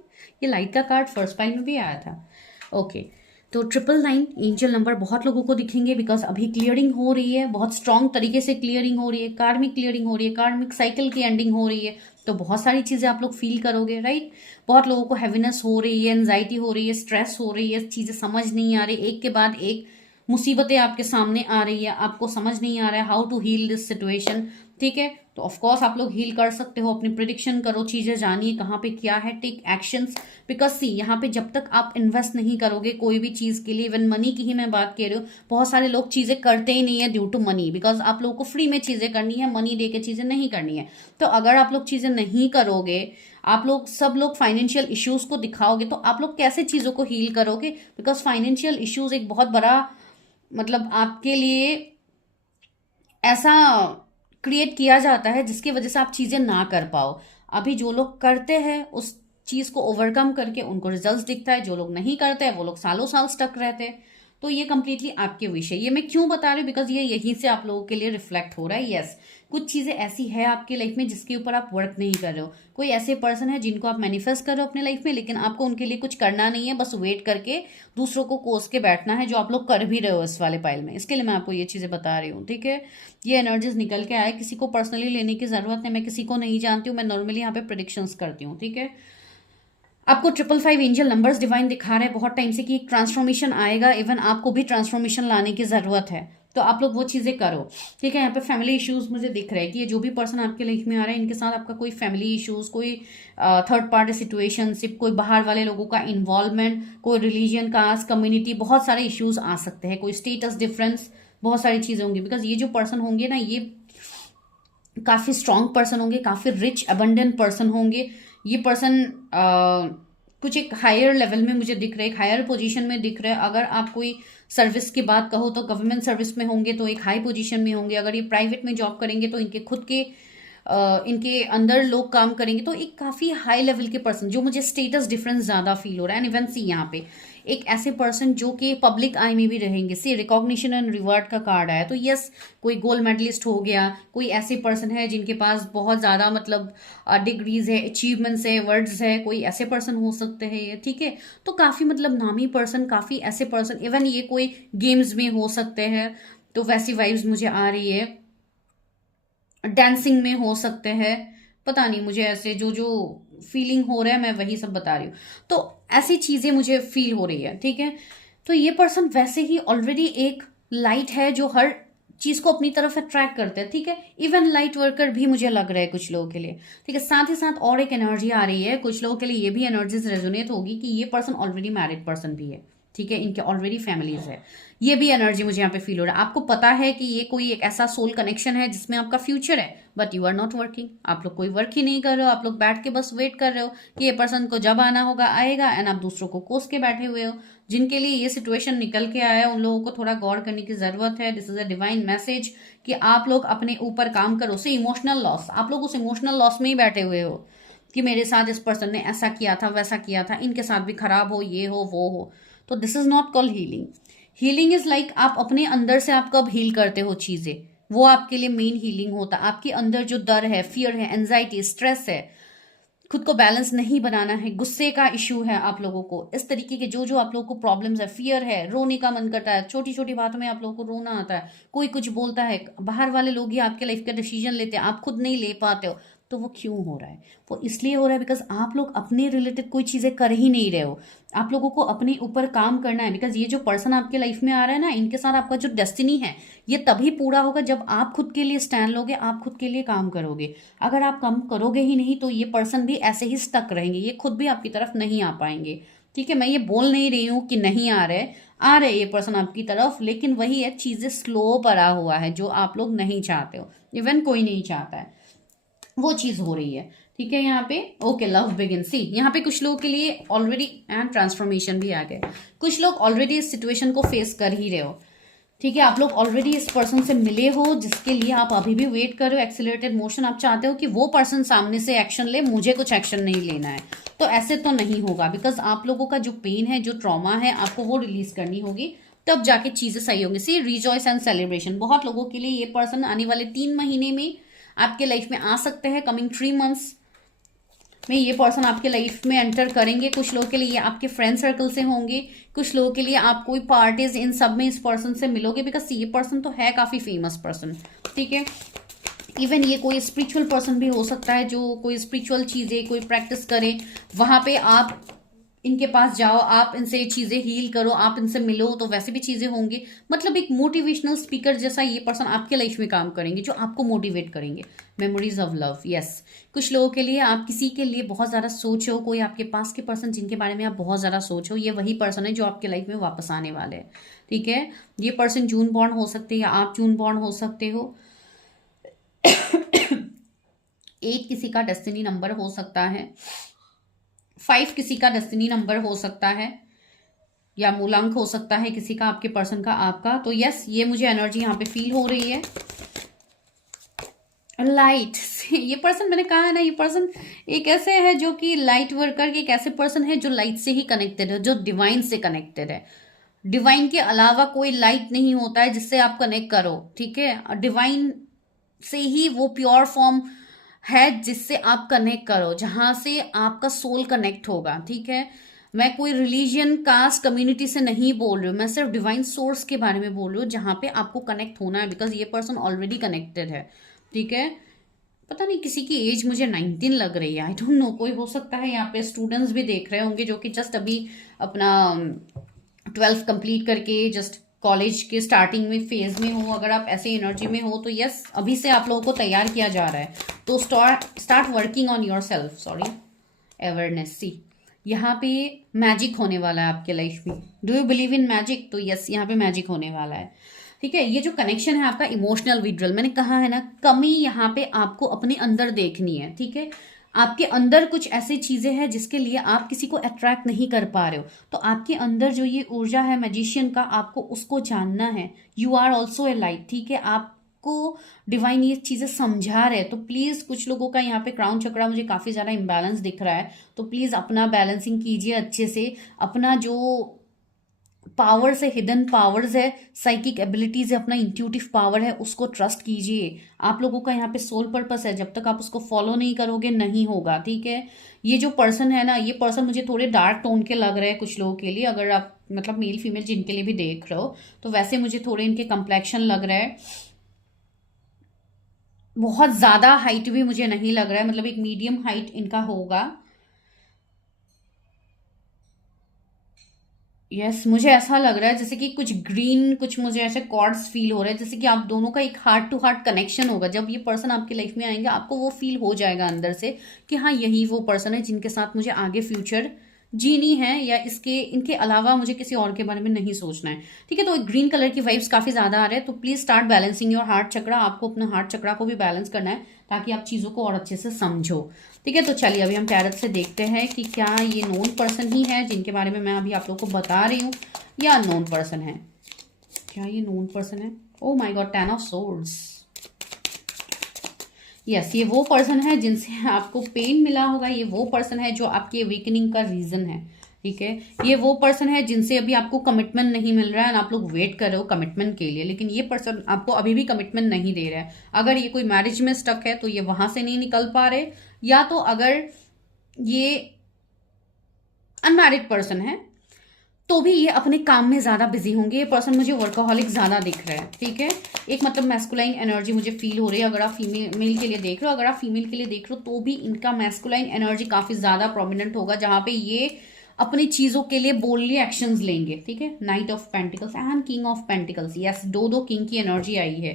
ये लाइट का कार्ड फर्स्ट पाइल में भी आया था, ओके। तो 999 एंजल नंबर बहुत लोगों को दिखेंगे, बिकॉज अभी क्लियरिंग हो रही है, बहुत स्ट्रांग तरीके से क्लियरिंग हो रही है, कार्मिक क्लियरिंग हो रही है, कार्मिक साइकिल की एंडिंग हो रही है। तो बहुत सारी चीज़ें आप लोग फील करोगे, राइट। बहुत लोगों को हैवीनेस हो रही है, एंजाइटी हो रही है, स्ट्रेस हो रही है, चीज़ें समझ नहीं आ रही, एक के बाद एक मुसीबतें आपके सामने आ रही है, आपको समझ नहीं आ रहा है how to heal this situation, ठीक है। तो ऑफ कोर्स आप लोग हील कर सकते हो, अपनी प्रिडिक्शन करो, चीज़ें जानिए कहाँ पे क्या है, टेक एक्शंस। बिकॉज सी यहाँ पे जब तक आप इन्वेस्ट नहीं करोगे कोई भी चीज़ के लिए, इवन मनी की ही मैं बात कर रही हूँ, बहुत सारे लोग चीज़ें करते ही नहीं है ड्यू टू मनी, बिकॉज आप लोगों को फ्री में चीज़ें करनी है, मनी दे के चीज़ें नहीं करनी है। तो अगर आप लोग चीज़ें नहीं करोगे, आप लोग सब लोग फाइनेंशियल इश्यूज को दिखाओगे, तो आप लोग कैसे चीज़ों को हील करोगे? बिकॉज फाइनेंशियल इश्यूज एक बहुत बड़ा मतलब आपके लिए ऐसा क्रिएट किया जाता है जिसकी वजह से आप चीज़ें ना कर पाओ। अभी जो लोग करते हैं उस चीज़ को ओवरकम करके उनको रिजल्ट्स दिखता है, जो लोग नहीं करते हैं वो लोग सालों साल स्टक रहते हैं। तो ये कंप्लीटली आपके विषय, ये मैं क्यों बता रही हूँ बिकॉज ये यहीं से आप लोगों के लिए रिफ्लेक्ट हो रहा है। यस, कुछ चीज़ें ऐसी है आपकी लाइफ में जिसके ऊपर आप वर्क नहीं कर रहे हो। कोई ऐसे पर्सन है जिनको आप मैनिफेस्ट कर रहे हो अपने लाइफ में, लेकिन आपको उनके लिए कुछ करना नहीं है, बस वेट करके दूसरों को कोस के बैठना है, जो आप लोग कर भी रहे हो इस वाले पाइल में। इसके लिए मैं आपको ये चीज़ें बता रही हूँ, ठीक है। ये एनर्जीज निकल के आए, किसी को पर्सनली लेने की जरूरत नहीं, मैं किसी को नहीं जानती हूँ, मैं नॉर्मली यहाँ पे प्रेडिक्शंस करती हूँ, ठीक है। आपको 555 एंजल नंबर्स डिवाइन दिखा रहे हैं बहुत टाइम से कि एक ट्रांसफॉर्मेशन आएगा, इवन आपको भी ट्रांसफॉर्मेशन लाने की जरूरत है, तो आप लोग वो चीज़ें करो, ठीक है। यहाँ पे फैमिली इश्यूज मुझे दिख रहे हैं कि ये जो भी पर्सन आपके लाइफ में आ रहा है इनके साथ आपका कोई फैमिली इश्यूज, कोई थर्ड पार्टी सिचुएशनशिप, कोई बाहर वाले लोगों का इन्वॉल्वमेंट, कोई रिलीजन, कास्ट, कम्युनिटी, बहुत सारे इश्यूज आ सकते हैं, कोई स्टेटस डिफरेंस, बहुत सारी चीज़ें होंगी। बिकॉज ये जो पर्सन होंगे ना, ये काफ़ी स्ट्रांग पर्सन होंगे, काफ़ी रिच अबंडेंट पर्सन होंगे। ये पर्सन कुछ एक हायर लेवल में मुझे दिख रहे हैं, एक हायर पोजीशन में दिख रहे हैं। अगर आप कोई सर्विस की बात कहो तो गवर्नमेंट सर्विस में होंगे तो एक हाई पोजीशन में होंगे, अगर ये प्राइवेट में जॉब करेंगे तो इनके खुद के इनके अंदर लोग काम करेंगे, तो एक काफ़ी हाई लेवल के पर्सन, जो मुझे स्टेटस डिफरेंस ज़्यादा फील हो रहा है। एंड इवन सी यहाँ पे एक ऐसे पर्सन जो कि पब्लिक आई में भी रहेंगे, सी रिकॉग्निशन एंड रिवार्ड का कार्ड आया, तो यस, कोई गोल्ड मेडलिस्ट हो गया, कोई ऐसे पर्सन है जिनके पास बहुत ज़्यादा मतलब डिग्रीज है, अचीवमेंट्स है, वर्ड्स है, कोई ऐसे पर्सन हो सकते हैं ये, ठीक है। तो काफ़ी मतलब नामी पर्सन, काफ़ी ऐसे पर्सन, इवन ये कोई गेम्स में हो सकते हैं, तो वैसी वाइब्स मुझे आ रही है। डांसिंग में हो सकते हैं, पता नहीं, मुझे ऐसे जो जो फीलिंग हो रहा है मैं वही सब बता रही हूँ। तो ऐसी चीज़ें मुझे फील हो रही है, ठीक है। तो ये पर्सन वैसे ही ऑलरेडी एक लाइट है जो हर चीज़ को अपनी तरफ अट्रैक्ट करते हैं, ठीक है। इवन लाइट वर्कर भी मुझे लग रहा है कुछ लोगों के लिए, ठीक है। साथ ही साथ और एक एनर्जी आ रही है, कुछ लोगों के लिए ये भी एनर्जीज रेजोनेट होगी कि ये पर्सन ऑलरेडी मैरिड पर्सन भी है, ठीक है, इनके ऑलरेडी फैमिलीज है। ये भी एनर्जी मुझे यहाँ पे फील हो रहा है। आपको पता है कि ये कोई एक ऐसा सोल कनेक्शन है जिसमें आपका फ्यूचर है, but you are not working, आप लोग कोई वर्क ही नहीं कर रहे हो, आप लोग बैठ के बस वेट कर रहे हो कि ये पर्सन को जब आना होगा आएगा, एंड आप दूसरों को कोस के बैठे हुए हो। जिनके लिए ये सिचुएशन निकल के आया है उन लोगों को थोड़ा गौर करने की जरूरत है। This is a divine message कि आप लोग अपने ऊपर काम करो। से इमोशनल लॉस, आप लोग उस इमोशनल लॉस में ही बैठे हुए हो कि मेरे साथ इस पर्सन ने ऐसा किया था, वैसा किया था, इनके साथ भी खराब हो, ये हो, वो हो। तो this is not called healing. Healing is like आप अपने अंदर से आप कब हील करते हो चीजें, वो आपके लिए मेन हीलिंग होता है। आपके अंदर जो डर है, फियर है, एंजाइटी, स्ट्रेस है, खुद को बैलेंस नहीं बनाना है, गुस्से का इश्यू है आप लोगों को, इस तरीके के जो जो आप लोगों को प्रॉब्लम्स है, फियर है, रोने का मन करता है, छोटी छोटी बातों में आप लोगों को रोना आता है, कोई कुछ बोलता है, बाहर वाले लोग ही आपके लाइफ का डिसीजन लेते हैं, आप खुद नहीं ले पाते हो, तो वो क्यों हो रहा है? वो इसलिए हो रहा है बिकॉज आप लोग अपने रिलेटेड कोई चीज़ें कर ही नहीं रहे हो। आप लोगों को अपने ऊपर काम करना है, बिकॉज ये जो पर्सन आपके लाइफ में आ रहा है ना, इनके साथ आपका जो डेस्टिनी है ये तभी पूरा होगा जब आप खुद के लिए स्टैंड लोगे, आप खुद के लिए काम करोगे। अगर आप काम करोगे ही नहीं तो ये पर्सन भी ऐसे ही स्टक रहेंगे, ये खुद भी आपकी तरफ नहीं आ पाएंगे, ठीक है। मैं ये बोल नहीं रही हूँ कि नहीं आ रहे ये पर्सन आपकी तरफ, लेकिन वही है, चीज़ें स्लो पड़ा हुआ है जो आप लोग नहीं चाहते हो, इवन कोई नहीं चाहता है, वो चीज हो रही है, ठीक है। यहाँ पे ओके, लव बिगिन, सी यहाँ पे कुछ लोगों के लिए ऑलरेडी एंड ट्रांसफॉर्मेशन भी आ गए, कुछ लोग ऑलरेडी इस सिचुएशन को फेस कर ही रहे हो, ठीक है। आप लोग ऑलरेडी इस पर्सन से मिले हो जिसके लिए आप अभी भी वेट कर रहे हो, एक्सीलरेटेड मोशन, आप चाहते हो कि वो पर्सन सामने से एक्शन ले, मुझे कुछ एक्शन नहीं लेना है, तो ऐसे तो नहीं होगा। बिकॉज आप लोगों का जो पेन है, जो ट्रॉमा है, आपको वो रिलीज करनी होगी, तब जाके चीजें सही होंगी। सी रिजॉइस एंड सेलिब्रेशन, बहुत लोगों के लिए ये पर्सन आने वाले 3 महीने में आपके लाइफ में आ सकते हैं। कमिंग 3 मंथ्स में ये पर्सन आपके लाइफ में एंटर करेंगे। कुछ लोगों के लिए आपके फ्रेंड सर्कल से होंगे, कुछ लोगों के लिए आप कोई पार्टीज, इन सब में इस पर्सन से मिलोगे, बिकॉज ये पर्सन तो है काफी फेमस पर्सन, ठीक है। इवन ये कोई स्पिरिचुअल पर्सन भी हो सकता है, जो कोई स्पिरिचुअल चीजें कोई प्रैक्टिस करे, वहां पे आप इनके पास जाओ, आप इनसे चीजें हील करो, आप इनसे मिलो, तो वैसे भी चीजें होंगी। मतलब एक मोटिवेशनल स्पीकर जैसा ये पर्सन आपके लाइफ में काम करेंगे, जो आपको मोटिवेट करेंगे। Memories of love, yes. कुछ लोगों के लिए आप किसी के लिए बहुत ज्यादा सोचो, कोई आपके पास के पर्सन जिनके बारे में आप बहुत ज्यादा सोचो, ये वही पर्सन है जो आपके लाइफ में वापस आने वाले हैं, ठीक है। ये पर्सन जून बॉर्न हो सकते हैं या आप जून बॉर्न हो सकते हो। 8 किसी का डेस्टिनी नंबर हो सकता है, 5 किसी का डेस्टिनी नंबर हो सकता है, या मूलांक हो सकता है किसी का, आपके पर्सन का, आपका। तो यस, ये मुझे एनर्जी यहाँ पे फील हो रही है। लाइट ये पर्सन, मैंने कहा है ना, ये पर्सन एक ऐसे है जो कि लाइट वर्कर के, एक ऐसे पर्सन है जो लाइट से ही कनेक्टेड है, जो डिवाइन से कनेक्टेड है। डिवाइन के अलावा कोई लाइट नहीं होता है जिससे आप कनेक्ट करो, ठीक है। डिवाइन से ही वो प्योर फॉर्म है जिससे आप कनेक्ट करो, जहां से आपका सोल कनेक्ट होगा, ठीक है। मैं कोई रिलीजियन, कास्ट, कम्युनिटी से नहीं बोल रही हूँ, मैं सिर्फ डिवाइन सोर्स के बारे में बोल रही हूँ, जहां पे आपको कनेक्ट होना है, बिकॉज ये पर्सन ऑलरेडी कनेक्टेड है, ठीक है। पता नहीं किसी की एज मुझे 19 लग रही है, आई डोंट नो, कोई हो सकता है यहाँ पे स्टूडेंट्स भी देख रहे होंगे जो कि जस्ट अभी अपना 12th कंप्लीट करके जस्ट कॉलेज के स्टार्टिंग में फेज में हो। अगर आप ऐसे एनर्जी में हो तो यस, अभी से आप लोगों को तैयार किया जा रहा है, तो start working on your self, sorry, awareness. See, यहाँ पे मैजिक होने वाला है आपके लाइफ में। Do you believe in magic? तो यस, यहाँ पे मैजिक होने वाला है, ठीक है। ये जो कनेक्शन है आपका इमोशनल विड्रॉल, मैंने कहा है ना, कमी यहाँ पे आपको अपने अंदर देखनी है, ठीक है। आपके अंदर कुछ ऐसी चीजें हैं जिसके लिए आप किसी को अट्रैक्ट नहीं कर पा रहे हो, तो आपके अंदर जो ये ऊर्जा है मैजिशियन का, आपको उसको जानना है। You are also a light, ठीक है। आपको डिवाइन ये चीजें समझा रहे हैं, तो प्लीज, कुछ लोगों का यहाँ पे क्राउन चक्रा मुझे काफी ज्यादा इम्बैलेंस दिख रहा है, तो प्लीज अपना बैलेंसिंग कीजिए अच्छे से। अपना जो पावर्स है, हिडन पावर्स है, साइकिक एबिलिटीज है, अपना इंट्यूटिव पावर है, उसको ट्रस्ट कीजिए। आप लोगों का यहाँ पे सोल पर्पस है, जब तक आप उसको फॉलो नहीं करोगे नहीं होगा, ठीक है। ये जो पर्सन है ना, ये पर्सन मुझे थोड़े डार्क टोन के लग रहे हैं कुछ लोगों के लिए, अगर आप मतलब मेल फीमेल जिनके लिए भी देख रहे हो, तो वैसे मुझे थोड़े इनके कंप्लेक्शन लग रहा है। बहुत ज्यादा हाइट भी मुझे नहीं लग रहा है, मतलब एक मीडियम हाइट इनका होगा। यस, मुझे ऐसा लग रहा है जैसे कि कुछ ग्रीन, कुछ मुझे ऐसे कॉर्ड्स फील हो रहे हैं, जैसे कि आप दोनों का एक हार्ट टू हार्ट कनेक्शन होगा। जब ये पर्सन आपकी लाइफ में आएंगे, आपको वो फील हो जाएगा अंदर से कि हाँ, यही वो पर्सन है जिनके साथ मुझे आगे फ्यूचर जीनी है, या इनके अलावा मुझे किसी और के बारे में नहीं सोचना है, ठीक है। तो ग्रीन कलर की वाइब्स काफी ज्यादा आ रहे हैं, तो please start balancing your heart chakra. आपको अपना हार्ट चक्रा को भी बैलेंस करना है, ताकि आप चीजों को और अच्छे से समझो, ठीक है। तो चलिए अभी हम टैरट से देखते हैं कि क्या ये नोन पर्सन ही है जिनके बारे में मैं अभी आप लोग को बता रही हूँ, या अननोन पर्सन है। क्या ये नोन पर्सन है? Oh my God, 10 of swords. Yes, ये वो पर्सन है जिनसे आपको पेन मिला होगा, ये वो पर्सन है जो आपके वीकनिंग का रीजन है, ठीक है। ये वो पर्सन है जिनसे अभी आपको कमिटमेंट नहीं मिल रहा है, आप लोग वेट कर रहे हो कमिटमेंट के लिए, लेकिन ये पर्सन आपको अभी भी कमिटमेंट नहीं दे रहा है। अगर ये कोई मैरिज में स्टक है तो ये वहां से नहीं निकल पा रहे, या तो अगर ये अनमैरिड पर्सन है तो भी ये अपने काम में ज्यादा बिजी होंगे। ये पर्सन मुझे वर्कaholic ज्यादा दिख रहा है, ठीक है। एक मतलब मैस्कुलाइन एनर्जी मुझे फील हो रही है। अगर आप फीमेल के लिए देख रहे हो, अगर आप फीमेल के लिए देख रहे हो, तो भी इनका मैस्कुलाइन एनर्जी काफी ज्यादा प्रोमिनेंट होगा, जहां पे ये अपनी चीजों के लिए बोल्डली एक्शंस लेंगे, ठीक है। Night of pentacles and king of pentacles, yes, दो किंग की एनर्जी आई है।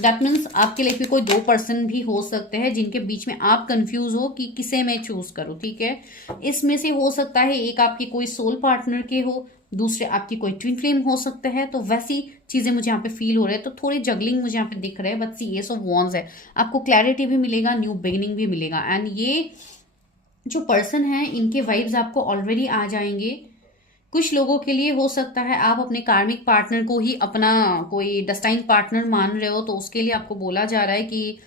दैट मीन्स आपके लाइफ में कोई 2 पर्सन भी हो सकते हैं जिनके बीच में आप कंफ्यूज हो कि किसे मैं चूज करूं, ठीक है। इसमें से हो सकता है एक आपकी कोई सोल पार्टनर के हो, दूसरे आपकी कोई ट्विन फ्लेम हो सकते हैं, तो वैसी चीजें मुझे यहाँ पे फील हो रहे हैं। तो थोड़ी जगलिंग मुझे यहाँ पे दिख रहा है, बट सी एस ऑफ वॉन्ड्स है, आपको क्लैरिटी भी मिलेगा, न्यू बिगिनिंग भी मिलेगा। एंड ये जो पर्सन है, इनके वाइब्स आपको ऑलरेडी आ जाएंगे। कुछ लोगों के लिए हो सकता है आप अपने कार्मिक पार्टनर को ही अपना कोई डेस्टाइन पार्टनर मान रहे हो, तो उसके लिए आपको बोला जा रहा है कि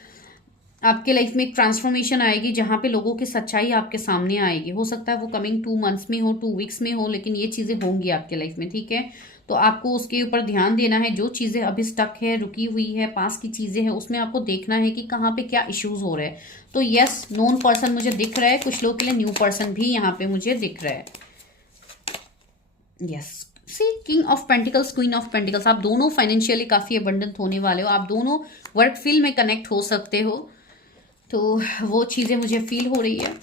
आपके लाइफ में एक ट्रांसफॉर्मेशन आएगी, जहां पे लोगों की सच्चाई आपके सामने आएगी। हो सकता है वो कमिंग 2 मंथ्स में हो, 2 वीक्स में हो, लेकिन ये चीजें होंगी आपके लाइफ में, ठीक है। तो आपको उसके ऊपर ध्यान देना है। जो चीजें अभी स्टक है, रुकी हुई है, पास की चीजें हैं, उसमें आपको देखना है कि कहाँ पे क्या इश्यूज हो रहे हैं। तो यस, नोन पर्सन मुझे दिख रहा है, कुछ लोग के लिए न्यू पर्सन भी यहाँ पे मुझे दिख रहा है। Yes, see king of pentacles, queen of pentacles, आप दोनों फाइनेंशियली काफी अबंडेंट होने वाले हो, आप दोनों वर्क फील्ड में कनेक्ट हो सकते हो, तो वो चीजें मुझे फील हो रही है।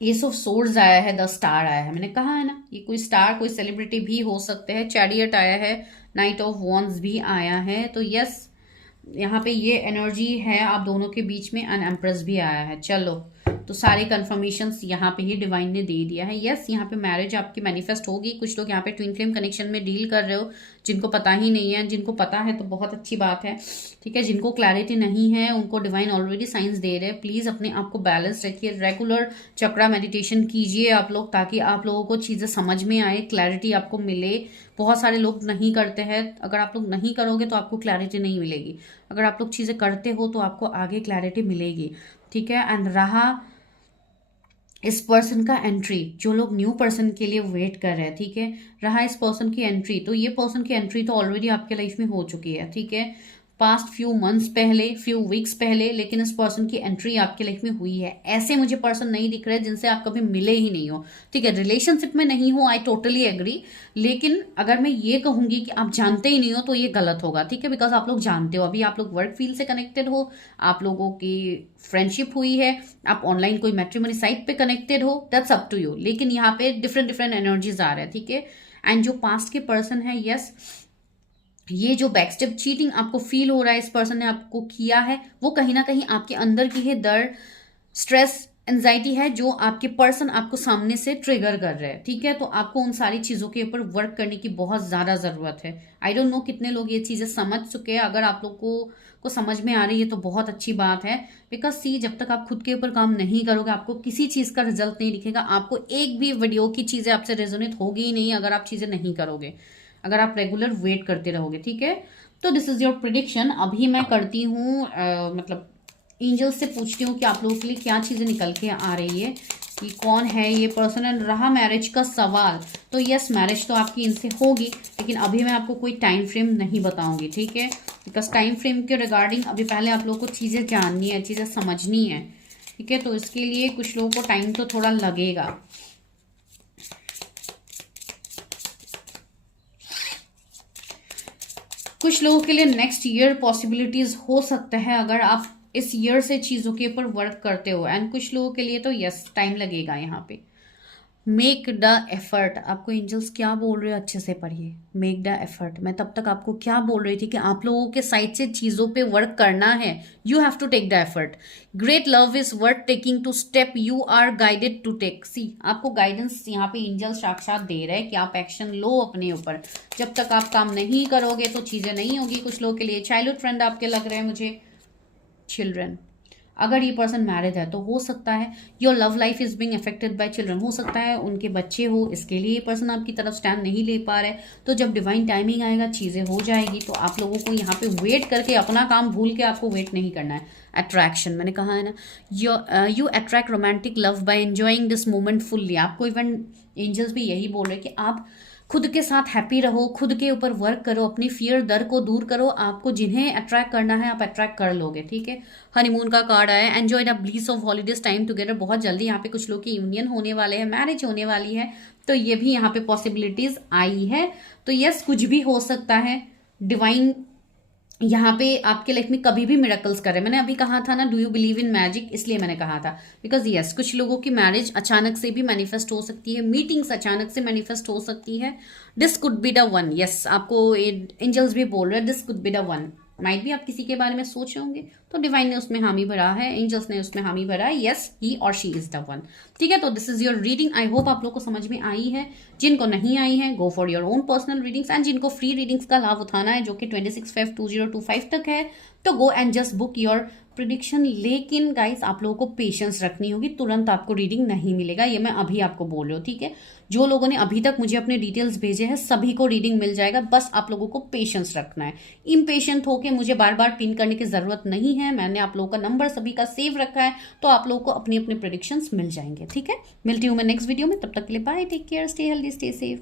एस ऑफ सोर्ड्स आया है, द स्टार आया है, मैंने कहा है ना, ये कोई स्टार कोई सेलिब्रिटी भी हो सकते हैं। चैरियट आया है, नाइट ऑफ वॉन्ड्स भी आया है, तो यस यहाँ पे ये एनर्जी है आप दोनों के बीच में, एंड एम्प्रेस भी आया है। चलो, तो सारे कंफर्मेशंस यहाँ पे ही डिवाइन ने दे दिया है। यस, यहाँ पे मैरिज आपकी मैनिफेस्ट होगी। कुछ लोग यहाँ पे ट्विन फ्लेम कनेक्शन में डील कर रहे हो, जिनको पता ही नहीं है, जिनको पता है तो बहुत अच्छी बात है, ठीक है। जिनको क्लैरिटी नहीं है उनको डिवाइन ऑलरेडी साइंस दे रहे हैं। प्लीज अपने आप को बैलेंस रखिए, रेगुलर चक्रा मेडिटेशन कीजिए आप लोग, ताकि आप लोगों को चीजें समझ में आए, क्लैरिटी आपको मिले। बहुत सारे लोग नहीं करते हैं, अगर आप लोग नहीं करोगे तो आपको क्लैरिटी नहीं मिलेगी, अगर आप लोग चीजें करते हो तो आपको आगे क्लैरिटी मिलेगी, ठीक है। एंड रहा इस पर्सन का एंट्री, जो लोग न्यू पर्सन के लिए वेट कर रहे हैं, ठीक है, रहा इस पर्सन की एंट्री, तो ये पर्सन की एंट्री तो ऑलरेडी आपके लाइफ में हो चुकी है, ठीक है, पास्ट फ्यू मंथ्स पहले, फ्यू वीक्स पहले, लेकिन इस पर्सन की एंट्री आपके लाइफ में हुई है। ऐसे मुझे पर्सन नहीं दिख रहे जिनसे आप कभी मिले ही नहीं हो, ठीक है, रिलेशनशिप में नहीं हो, आई टोटली एग्री, लेकिन अगर मैं ये कहूंगी कि आप जानते ही नहीं हो तो ये गलत होगा, ठीक है, बिकॉज आप लोग जानते हो, अभी आप लोग वर्क फील्ड से कनेक्टेड हो, आप लोगों की फ्रेंडशिप हुई है, आप ऑनलाइन कोई मैट्रिमोनी साइट पे कनेक्टेड हो, दैट्स अप टू यू, लेकिन यहाँ पे डिफरेंट डिफरेंट एनर्जीज आ रहे हैं, ठीक है। एंड जो पास्ट के पर्सन है, यस, ये जो बैकस्टेप चीटिंग आपको फील हो रहा है इस पर्सन ने आपको किया है, वो कहीं ना कहीं आपके अंदर की है दर्द, स्ट्रेस, एंजाइटी है, जो आपके पर्सन आपको सामने से ट्रिगर कर रहे हैं, ठीक है। तो आपको उन सारी चीजों के ऊपर वर्क करने की बहुत ज्यादा जरूरत है। आई डोंट नो कितने लोग ये चीजें समझ चुके हैं, अगर आप लोग को समझ में आ रही है तो बहुत अच्छी बात है, बिकॉज सी, जब तक आप खुद के ऊपर काम नहीं करोगे आपको किसी चीज का रिजल्ट नहीं दिखेगा, आपको एक भी वीडियो की चीजें आपसे रेजोनेट होगी ही नहीं अगर आप चीजें नहीं करोगे, अगर आप रेगुलर वेट करते रहोगे, ठीक है। तो दिस इज योर प्रिडिक्शन। अभी मैं करती हूँ मतलब एंजल्स से पूछती हूँ कि आप लोगों के लिए क्या चीजें निकल के आ रही है, कि कौन है ये पर्सन। एंड रहा मैरिज का सवाल, तो यस, मैरिज तो आपकी इनसे होगी, लेकिन अभी मैं आपको कोई टाइम फ्रेम नहीं बताऊंगी, ठीक है, बिकॉज टाइम फ्रेम के रिगार्डिंग अभी पहले आप लोगों को चीजें जाननी है, चीजें समझनी है, ठीक है, तो इसके लिए कुछ लोगों को टाइम तो थोड़ा लगेगा। कुछ लोगों के लिए नेक्स्ट ईयर पॉसिबिलिटीज हो सकता है अगर आप इस ईयर से चीजों के ऊपर वर्क करते हो, एंड कुछ लोगों के लिए तो यस, टाइम लगेगा यहाँ पे। मेक द एफर्ट, आपको एंजल्स क्या बोल रहे हो अच्छे से पढ़िए, मेक द एफर्ट। मैं तब तक आपको क्या बोल रही थी कि आप लोगों के साइड से चीजों पे वर्क करना है, you have to take the effort. Great love is worth taking to step you are guided to take. See, आपको गाइडेंस यहाँ पे एंजल्स साक्षात दे रहे हैं कि आप एक्शन लो अपने ऊपर, जब तक आप काम नहीं करोगे तो चीजें नहीं होगी। कुछ लोगों के लिए चाइल्डहुड फ्रेंड आपके लग रहे हैं मुझे, चिल्ड्रन, अगर ये पर्सन मैरिड है तो हो सकता है your love life is being affected by children, हो सकता है उनके बच्चे हो, इसके लिए ये पर्सन आपकी तरफ स्टैंड नहीं ले पा रहे। तो जब डिवाइन टाइमिंग आएगा चीजें हो जाएगी, तो आप लोगों को यहाँ पे वेट करके अपना काम भूल के आपको वेट नहीं करना है। अट्रैक्शन, मैंने कहा है ना, you attract romantic love by enjoying this moment fully. आपको इवन एंजल्स भी यही बोल रहे हैं कि आप खुद के साथ हैप्पी रहो, खुद के ऊपर वर्क करो, अपनी फियर डर को दूर करो, आपको जिन्हें अट्रैक्ट करना है आप अट्रैक्ट कर लोगे, ठीक है। हनीमून का कार्ड आया, enjoy the bliss of holidays time together. बहुत जल्दी यहाँ पे कुछ लोग की यूनियन होने वाले हैं, मैरिज होने वाली है, तो ये भी यहाँ पे पॉसिबिलिटीज आई है। तो यस, कुछ भी हो सकता है, डिवाइन यहाँ पे आपके लाइफ में कभी भी मिरेकल्स करे। मैंने अभी कहा था ना, do you believe in magic, इसलिए मैंने कहा था, बिकॉज यस, कुछ लोगों की मैरिज अचानक से भी मैनिफेस्ट हो सकती है, मीटिंग्स अचानक से मैनिफेस्ट हो सकती है। This could be the one, yes, आपको एंजल्स भी बोल रहे हैं this could be the one. Might भी आप किसी के बारे में सोच रहे होंगे, तो डिवाइन ने उसमें हामी भरा है, एंजल्स ने उसमें हामी भरा है, यस, ही और शी इज द वन, ठीक है। तो this is your reading, I hope आप लोग को समझ में आई है। जिनको नहीं आई है, go for your own personal readings, and जिनको फ्री रीडिंग्स का लाभ उठाना है, जो कि 26/5/2025 तक है, तो go and just book your prediction. लेकिन गाइस, आप लोगों को पेशेंस रखनी होगी, तुरंत आपको रीडिंग नहीं मिलेगा, ये मैं अभी आपको बोल रही हूँ, ठीक है। जो लोगों ने अभी तक मुझे अपने डिटेल्स भेजे हैं सभी को रीडिंग मिल जाएगा, बस आप लोगों को पेशेंस रखना है। इम्पेशेंट होके मुझे बार बार पिन करने की जरूरत नहीं है, मैंने आप लोगों का नंबर सभी का सेव रखा है, तो आप लोगों को अपनी अपनी प्रेडिक्शंस मिल जाएंगे, ठीक है। मिलती हूँ मैं नेक्स्ट वीडियो में, तब तक के लिए bye, take care, stay healthy, stay safe.